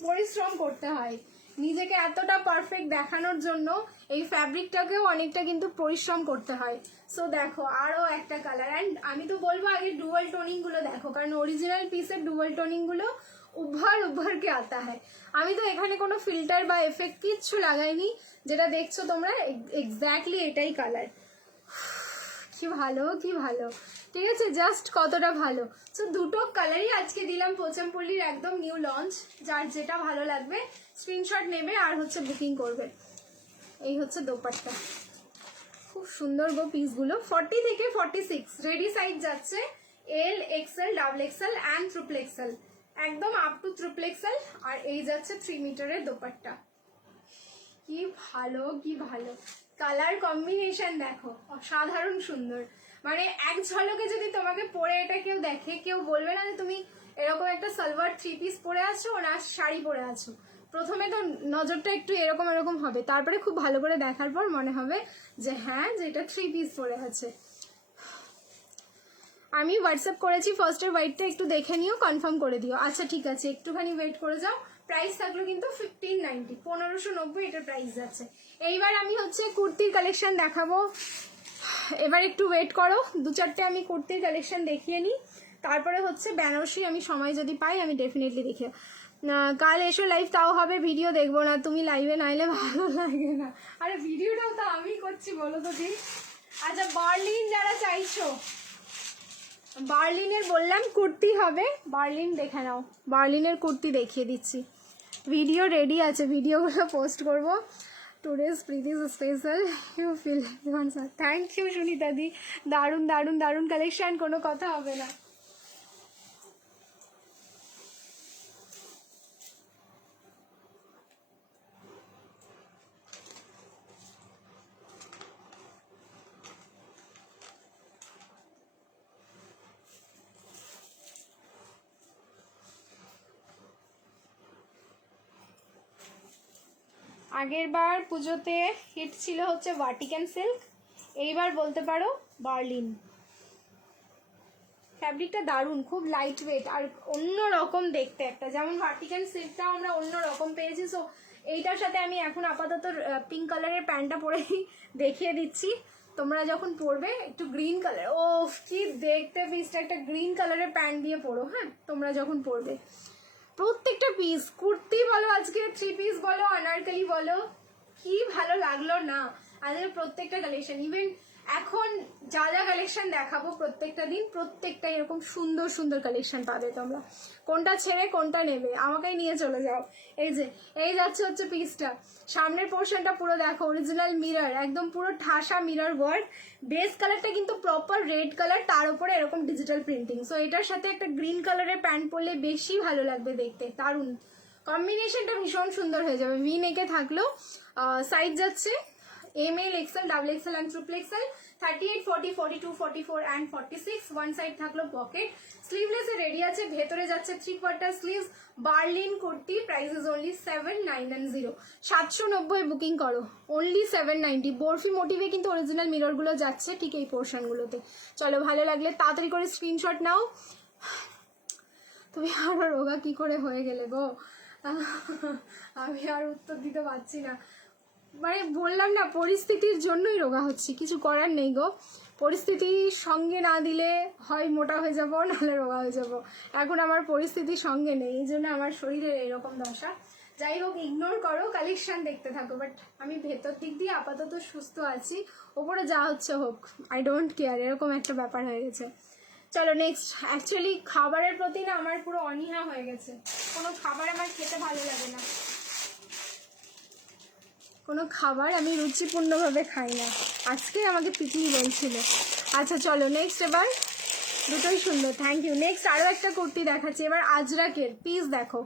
পরিশ্রম করতে হয়। নিজেকে এতটা পারফেক্ট দেখানোর জন্য এই ফ্যাব্রিকটাকেও অনেকটা কিন্তু পরিশ্রম করতে হয়। সো দেখো আরও একটা কালার, অ্যান্ড আমি তো বলবো আগে ডুয়াল টোনিংগুলো দেখো, কারণ অরিজিনাল পিসের ডুয়াল টোনিংগুলো উভর কে আতা হয়। আমি তো এখানে কোনো ফিল্টার বা এফেক্ট কিচ্ছু লাগাইনি, যেটা দেখছো তোমরা এক্স্যাক্টলি এটাই কালার। কি ভালো, কি ভালো, ঠিক আছে? জাস্ট কতটা ভালো। সো দুটো কালারই আজকে দিলাম পোচামপল্লির, একদম নিউ লঞ্চ। যার যেটা ভালো লাগবে স্ক্রিনশট নেবে আর হচ্ছে বুকিং করবে। এই হচ্ছে দোপাট্টা, খুব সুন্দর গো পিসগুলো। 40 থেকে 46 রেডি সাইজ যাচ্ছে, L, XL, double XL and triple XL, একদম আপ টু ট্রিপল এক্সেল। আর এই যাচ্ছে 3 মিটারের দোপাট্টা। কি ভালো, কি ভালো কালার কম্বিনেশন দেখো, অসাধারণ সুন্দর। মানে এক ঝলকে যদি তোমাকে পরে এটা কেউ দেখে, কেউ বলবে না যে তুমি এরকম একটা সালোয়ার 3 পিস পরে আছো না শাড়ি পরে আছো। প্রথমে তো নজরটা একটু এরকম এরকম হবে, তারপরে খুব ভালো করে দেখার পর মনে হবে যে হ্যাঁ, যে এটা 3 পিস পরে আছে। আমি হোয়াটসঅ্যাপ করেছি, ফার্স্টের হোয়াইটটা একটু দেখে নিও, কনফার্ম করে দিও। আচ্ছা ঠিক আছে, একটুখানি ওয়েট করে যাও। প্রাইস থাকলো কিন্তু 1590, 1590 এটার প্রাইস যাচ্ছে। এইবার আমি হচ্ছে কুর্তির কালেকশন দেখাবো, এবার একটু ওয়েট করো, 2-4টে আমি কুর্তির কালেকশন দেখিয়ে নিই, তারপরে হচ্ছে বেনারসি আমি সময় যদি পাই আমি ডেফিনেটলি দেখে কাল এসো লাইভ, তাও হবে, ভিডিও দেখবো না, তুমি লাইভে নাইলে ভালো লাগে না। আরে ভিডিওটাও তো আমি করছি বলো তো ঠিক। আচ্ছা বার্লিন যারা চাইছো, বার্লিনের বললাম কুর্তি হবে, বার্লিন দেখে নাও, বার্লিনের কুর্তি দেখিয়ে দিচ্ছি। ভিডিও রেডি আছে, ভিডিওগুলো পোস্ট করব। Today's Priti special you feel, thank you Sunita di, দারুণ দারুণ দারুণ কালেকশন, কোনো কথা হবে না। আগের বার পুজোতে হিট ছিল হচ্ছে ভাটিকান সিল্ক, এইবার বলতে পারো বার্লিন। ফ্যাব্রিকটা দারুণ, খুব লাইট ওয়েট আর অন্য রকম দেখতে একটা, যেমন ভার্টিকান সিল্কটাও আমরা অন্য রকম পেয়েছি। সো এইটার সাথে আমি এখন আপাতত পিঙ্ক কালারের প্যান্টটা পরে দেখিয়ে দিচ্ছি। তোমরা যখন পরবে একটু গ্রিন কালার, ও কি দেখতে পিসটা, একটা গ্রিন কালারের প্যান্ট দিয়ে পরো, হ্যাঁ তোমরা যখন পরবে। প্রত্যেকটা পিস, কুর্তি বলো, আজকে থ্রি পিস বলো, আনারকলি বলো, কি ভালো লাগলো না আজকে প্রত্যেকটা কালেকশন। ইভেন এখন যা যা কালেকশন দেখাবো প্রত্যেকটা দিন, প্রত্যেকটা এরকম সুন্দর সুন্দর কালেকশন পাবে তোমরা। কোনটা ছেড়ে কোনটা নেবে আমাকেই নিয়ে চলে যাও। এই যে এই যাচ্ছে হচ্ছে পিসটা, সামনের পোর্শনটা পুরো দেখো, অরিজিনাল মিরর, একদম পুরো ঠাসা মিরর ওয়ার্ক। বেস কালারটা কিন্তু প্রপার রেড কালার, তার উপরে এরকম ডিজিটাল প্রিন্টিং। সো এটার সাথে একটা গ্রিন কালারের প্যান্ট পরলে বেশি ভালো লাগবে দেখতে, দারুণ কম্বিনেশনটা, ভীষণ সুন্দর হয়ে যাবে। ভি নেকে থাকলেও সাইজ যাচ্ছে ML, XL, XXL and triple XL, 38, 40, 42, 44 and 46। One side থাকলো পকেট, স্লিভলেসে রেডি আছে, ভেতরে যাচ্ছে 3/4 sleeves. Berlin kurti, price is only 790, 790 booking করো, অনলি 790। বরফি মোটিভে কিন্তু অরিজিনাল মিররগুলো যাচ্ছে ঠিক এই পোর্শনগুলোতে। চলো ভালো লাগলে তাড়াতাড়ি করে স্ক্রিনশট নাও। তুমি আরো রোগা কি করে হয়ে গেলে গো, আমি আর উত্তর দিতে পারছি না। মানে বললাম না, পরিস্থিতির জন্যই রোগা হচ্ছি, কিছু করার নেই গো। পরিস্থিতির সঙ্গে না দিলে হয় মোটা হয়ে যাবো, নাহলে রোগা হয়ে যাবো। এখন আমার পরিস্থিতির সঙ্গে নেই, এই জন্য আমার শরীরের এরকম দশা। যাই হোক, ইগনোর করো, কালেকশন দেখতে থাকো। বাট আমি ভেতর দিক দিয়ে আপাতত সুস্থ আছি, ওপরে যা হচ্ছে হোক, আই ডোন্ট কেয়ার, এরকম একটা ব্যাপার হয়ে গেছে। চলো নেক্সট। অ্যাকচুয়ালি খাবারের প্রতি না আমার পুরো অনীহা হয়ে গেছে, কোনো খাবার আমার খেতে ভালো লাগে না, কোনো খাবার আমি রুচিপূর্ণভাবে খাই না, আজকে আমাকে পিটিই বলছিল। আচ্ছা চলো নেক্সট, এবার দুটোই সুন্দর, থ্যাংক ইউ। নেক্সট আরও একটা কুর্তি দেখাচ্ছি, এবার আজরাকের পিস দেখো,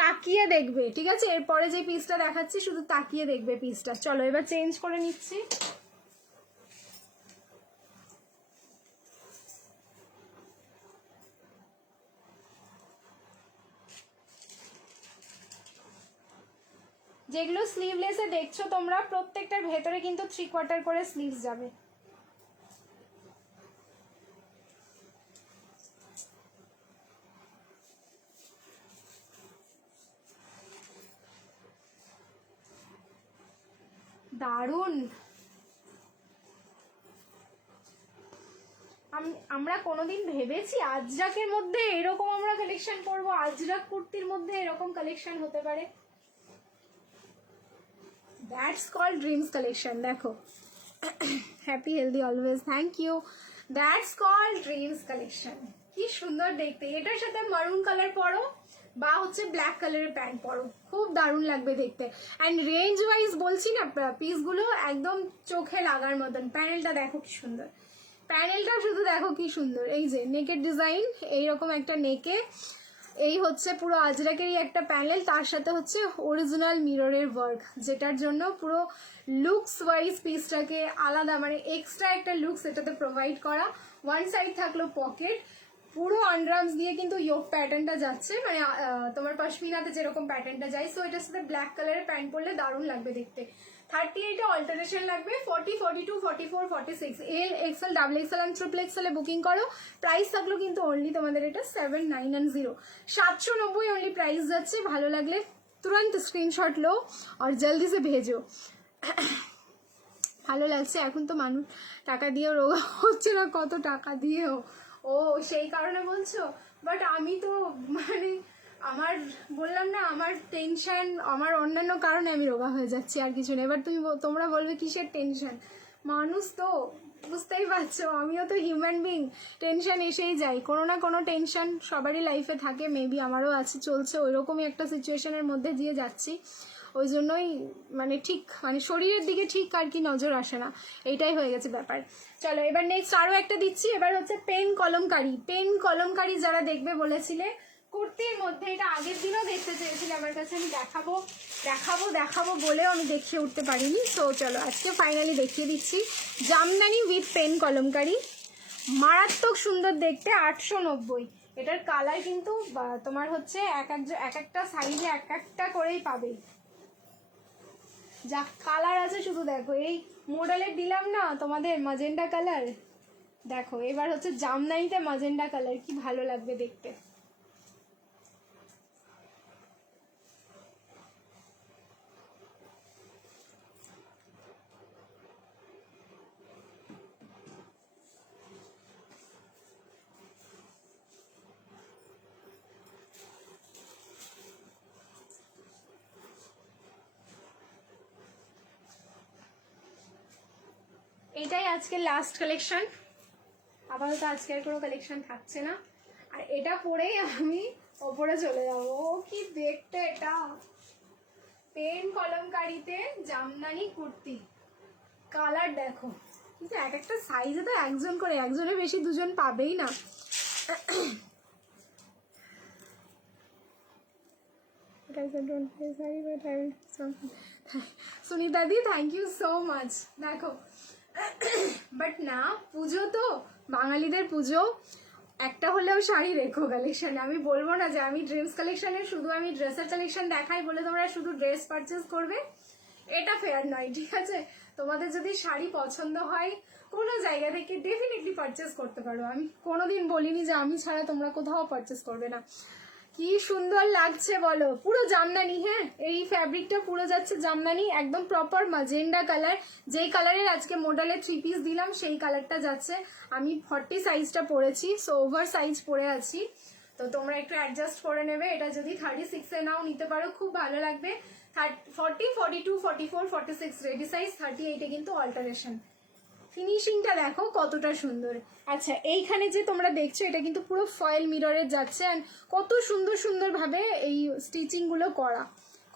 তাকিয়ে দেখবে, ঠিক আছে? এরপরে যে পিসটা দেখাচ্ছি শুধু তাকিয়ে দেখবে পিসটা। চলো এবার চেঞ্জ করে নিচ্ছি। যেগুলো স্লিভলেসে দেখছো তোমরা, প্রত্যেকটার ভেতরে কিন্তু 3/4 করে স্লিভস যাবে। দারুণ। আমরা কোনোদিন ভেবেছি আজরাকের মধ্যে এরকম আমরা কালেকশন করবো, আজরাক কুর্তির মধ্যে এরকম কালেকশন হতে পারে। That's called dreams collection. দেখো, happy healthy always, thank you. That's called dreams collection, কি সুন্দর দেখতে। এটার সাথে মারুন কালার পরো বা হচ্ছে ব্ল্যাক কালারের প্যান্ট পরো, খুব দারুণ লাগবে দেখতে। অ্যান্ড রেঞ্জ ওয়াইজ বলছি না, পিসগুলো একদম চোখে লাগার মতন। প্যানেলটা দেখো কি সুন্দর, প্যানেলটা শুধু দেখো কি সুন্দর। এই যে নেকের ডিজাইন, এইরকম একটা নেকে, এই হচ্ছে পুরো আজরাকেরই একটা প্যানেল, তার সাথে হচ্ছে অরিজিনাল মিররের ওয়ার্ক, যেটার জন্য পুরো লুকস ওয়াইজ পিসটাকে আলাদা, মানে এক্সট্রা একটা লুকস এটাতে প্রোভাইড করা। ওয়ান সাইড থাকলো পকেট, পুরো আন্ডারআর্মস দিয়ে কিন্তু ইয়োক প্যাটার্নটা যাচ্ছে, মানে তোমার পশমিনাতে যেরকম প্যাটার্নটা যায়। সো এটার সাথে ব্ল্যাক কালারের প্যান্ট পরলে দারুণ লাগবে দেখতে। 38 অল্টারেশন লাগবে, 40, 42, 44, 46, এল, XL, XXL and triple XL A booking করো। প্রাইস থাকলো কিন্তু অনলি তোমাদের এটা 790, 790 অনলি প্রাইস যাচ্ছে। ভালো লাগলে তুরন্ত স্ক্রিনশট লো আর জলদি সে ভেজো। ভালো লাগছে। এখন তো মানুষ টাকা দিয়েও রোগা হচ্ছে না, কত টাকা দিয়েও ও সেই কারণে বলছো, বাট আমি তো মানে আমার বললাম না, আমার টেনশন, আমার অন্যান্য কারণে আমি রোগা হয়ে যাচ্ছি, আর কিছু না। এবার তোমরা বলবে কিসের টেনশন, মানুষ তো বুঝতেই পারছো, আমিও তো হিউম্যান বিং, টেনশন এসেই যায়, কোনো না কোনো টেনশন সবারই লাইফে থাকে, মেবি আমারও আছে, চলছে ওইরকমই একটা সিচুয়েশনের মধ্যে দিয়ে যাচ্ছি, ওই জন্যই মানে ঠিক মানে শরীরের দিকে ঠিক আর কি নজর আসে না, এইটাই হয়ে গেছে ব্যাপার। চলো এবার নেক্সট আরও একটা দিচ্ছি, এবার হচ্ছে পেন কলমকারি। পেন কলমকারি যারা দেখবে বলেছিলে কুর্তির মধ্যে, এটা আগের দিনও দেখতে চেয়েছিলে আমার কাছে, আমি দেখাবো দেখাবো দেখাবো বলেও আমি দেখিয়ে উঠতে পারিনি। সো চলো আজকে ফাইনালি দেখিয়ে দিচ্ছি, জামদানি উইথ পেন কলমকারি, মারাত্মক সুন্দর দেখতে, 890। এটার কালার কিন্তু তোমার হচ্ছে এক একটা সাইজে এক একটা করেই পাবে, যা কালার আছে শুধু দেখো, এই মডেলের দিলাম না তোমাদের মাজেন্ডা কালার, দেখো এবার হচ্ছে জামদানিতে মাজেন্ডা কালার, কি ভালো লাগবে দেখতে। এটাই আজকের লাস্ট কালেকশন, আপাতত আজকের কোনো কালেকশন থাকছে না, আর এটা পরেই আমি ওপরে চলে যাবো। ও কি দেখতে, এটা পেন কলমকারিতে জামদানি কুর্তি, কালার দেখো, কিন্তু এক একটা সাইজে তো একজন করে, একজনের বেশি দুজন পাবেই না। সুনিতা দি থ্যাংক ইউ সো মাচ। দেখো বাট না, পুজো তো বাঙালিদের পুজো, একটা হলেও শাড়ি রেখো কালেকশানে। আমি বলবো না যে আমি ড্রিমস কালেকশানে শুধু আমি ড্রেসের কালেকশন দেখাই বলে তোমরা শুধু ড্রেস পারচেস করবে, এটা ফেয়ার নয়, ঠিক আছে? তোমাদের যদি শাড়ি পছন্দ হয় কোনো জায়গা থেকে ডেফিনেটলি পারচেস করতে পারো, আমি কোনোদিন বলিনি যে আমি ছাড়া তোমরা কোথাও পারচেস করবে না। কি সুন্দর লাগছে বলো, পুরো জামদানি, হ্যাঁ এই ফ্যাব্রিকটা পুরো যাচ্ছে জামদানি, একদম প্রপার মাজেন্ডা কালার, যেই কালারের আজকে মডেলে 3 পিস দিলাম সেই কালারটা যাচ্ছে। আমি 40 সাইজটা পরেছি, সো ওভার সাইজ পরে আছি, তো তোমরা একটু অ্যাডজাস্ট করে নেবে। এটা যদি 36-এ নাও নিতে পারো, খুব ভালো লাগবে। 40, 42, 44, 46 রেডি সাইজ, 38-এ কিন্তু অল্টারেশন। ফিনিশিংটা দেখো কতটা সুন্দর। আচ্ছা এইখানে যে তোমরা দেখছো এটা কিন্তু পুরো ফয়েল মিররের যাচ্ছে, অ্যান্ড কত সুন্দর সুন্দরভাবে এই স্টিচিংগুলো করা,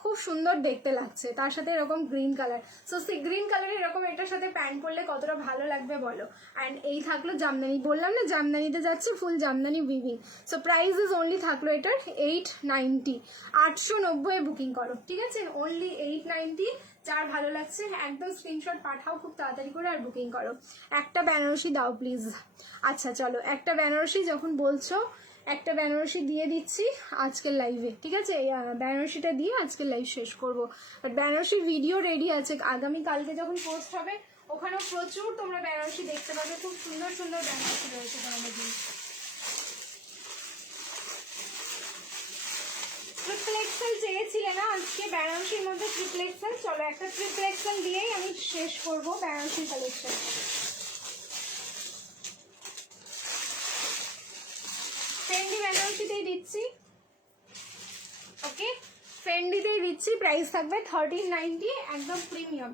খুব সুন্দর দেখতে লাগছে। তার সাথে এরকম গ্রিন কালার, সো সেই গ্রিন কালারের এরকম এটার সাথে প্যান্ট পরলে কতটা ভালো লাগবে বলো। অ্যান্ড এই থাকলো জামদানি, বললাম না জামদানিতে যাচ্ছে, full jamdani weaving. So price is only থাকলো এটার 890, 890 বুকিং করো, ঠিক আছে? অনলি 890। যার ভালো লাগছে একদম স্ক্রিনশট পাঠাও খুব তাড়াতাড়ি করে, আর বুকিং করো। একটা বেনারসি দাও প্লিজ। আচ্ছা চলো একটা বেনারসি যখন বলছো, একটা বেনারসি দিয়ে দিচ্ছি আজকের লাইভে, ঠিক আছে? এই বেনারসিটা দিয়ে আজকের লাইভ শেষ করবো। বাট বেনারসির ভিডিও রেডি আছে, আগামী কালকে যখন পোস্ট হবে ওখানেও প্রচুর তোমরা বেনারসি দেখতে পাবে, খুব সুন্দর সুন্দর বেনারসি রয়েছে তোমাদের জন্য। ট্রিপল এক্সেল চেয়েছিলে না আজকে বেনারসির মধ্যে, ট্রিপল এক্সেল, চলো একটা ট্রিপল এক্সেল দিয়েই আমি শেষ করবো বেনারসি কালেকশন। ফ্রেন্ডি বেনারসিতেই দিচ্ছি, ওকে ফ্রেন্ডিতেই দিচ্ছি, প্রাইস থাকবে 1390, একদম প্রিমিয়াম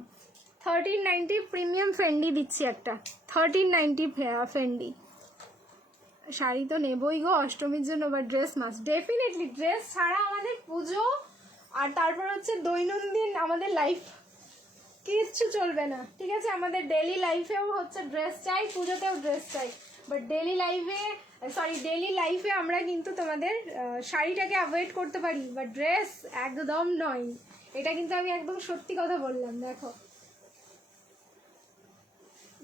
1390 প্রিমিয়াম ফ্রেন্ডি দিচ্ছি একটা, 1390 ফ্রেন্ডি। শাড়ি তো নেবই গো অষ্টমীর জন্য, বা ড্রেস মাস্ট, ডেফিনেটলি ড্রেস ছাড়া আমাদের পুজো আর তারপর হচ্ছে দৈনন্দিন আমাদের লাইফ কিচ্ছু চলবে না, ঠিক আছে? আমাদের ডেলি লাইফেও হচ্ছে ড্রেস চাই, পুজোতেও ড্রেস চাই, বাট ডেলি লাইফে আমরা কিন্তু তোমাদের শাড়িটাকে অ্যাভয়েড করতে পারি, বাট ড্রেস একদম নয়, এটা কিন্তু আমি একদম সত্যি কথা বললাম। দেখো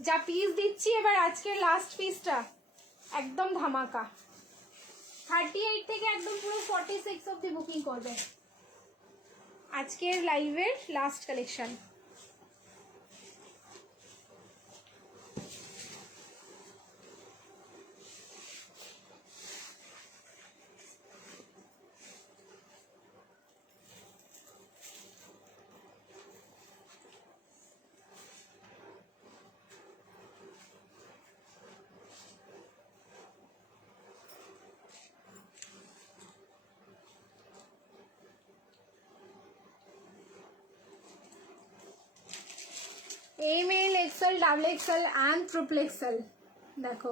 যা পিস দিচ্ছি এবার আজকের লাস্ট পিসটা একদম ধামাকা, 38 থেকে একদম পুরো 46 অব্দি বুকিং করবে, আজকের লাইভের last collection. XL, double XL and triple XL. দেখো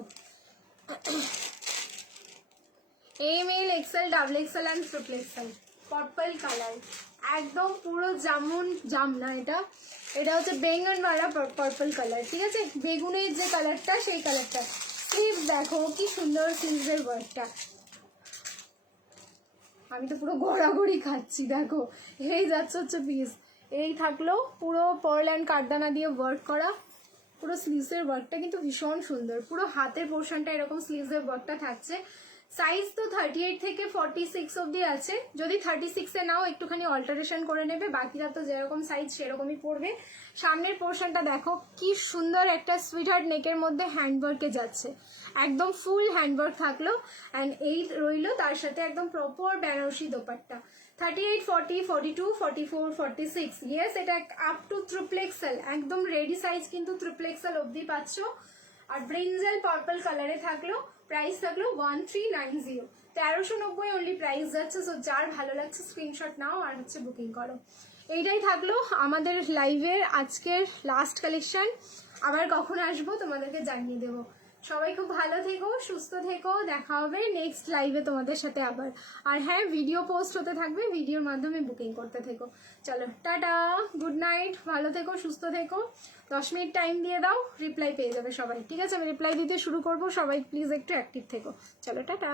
M L, XL, double XL and triple XL. Purple colour, একদম পুরো জামুন, জাম না এটা, এটা হচ্ছে বেঙ্গন মারা পার্পল কালার, ঠিক আছে, বেগুনের যে কালারটা সেই কালারটা। স্লিভ দেখো কি সুন্দর স্লিভের ওয়ার্কটা, আমি তো পুরো গড়াগড়ি খাচ্ছি। দেখো এই যাচ্ছে হচ্ছে পিস, এই থাকলো পুরো পার্ল অ্যান্ড কাঠদানা দিয়ে ওয়ার্ক করা, পুরো স্লিভসের ওয়ার্কটা কিন্তু ভীষণ সুন্দর, পুরো হাতের পোর্শনটা এরকম স্লিভসের ওয়ার্কটা থাকছে। সাইজ তো 38 থেকে 46 অবধি আছে, যদি 36-এ নাও একটুখানি অল্টারেশন করে নেবে, বাকিরা তো যেরকম সাইজ সেরকমই পড়বে। সামনের পোর্শনটা দেখো কি সুন্দর একটা সুইটহার্ট নেকের মধ্যে হ্যান্ডওয়ার্কে যাচ্ছে, একদম ফুল হ্যান্ডওয়ার্ক থাকলো, অ্যান্ড এই রইলো তার সাথে একদম প্রপার বেনারসি দোপাট্টা। 38, 40, 42, 44, 46, ইয়েস এটা আপ টু ট্রিপল এক্সেল, একদম রেডি সাইজ কিন্তু ট্রিপল এক্সেল অবধি পাচ্ছ। আর ব্রিঞ্জাল পার্পল কালারে থাকলো, প্রাইস থাকলো 1390, 1390 অনলি প্রাইস যাচ্ছে। সো যার ভালো লাগছে স্ক্রিনশট নাও আর হচ্ছে বুকিং করো। এইটাই থাকলো আমাদের লাইভের আজকের লাস্ট কালেকশন, আবার কখন আসবো তোমাদেরকে জানিয়ে দেবো। সবাই খুব ভালো থেকো, সুস্থ থেকো, দেখা হবে নেক্সট লাইভে তোমাদের সাথে আবার। আর হ্যাঁ, ভিডিও পোস্ট হতে থাকবে, ভিডিওর মাধ্যমে বুকিং করতে থেকো। চলো টাটা, গুড নাইট, ভালো থেকো, সুস্থ থেকো। 10 মিনিট টাইম দিয়ে দাও, রিপ্লাই পেয়ে যাবে সবাই, ঠিক আছে, আমি রিপ্লাই দিতে শুরু করবো, সবাই প্লিজ একটু অ্যাক্টিভ থেকো। চলো টাটা।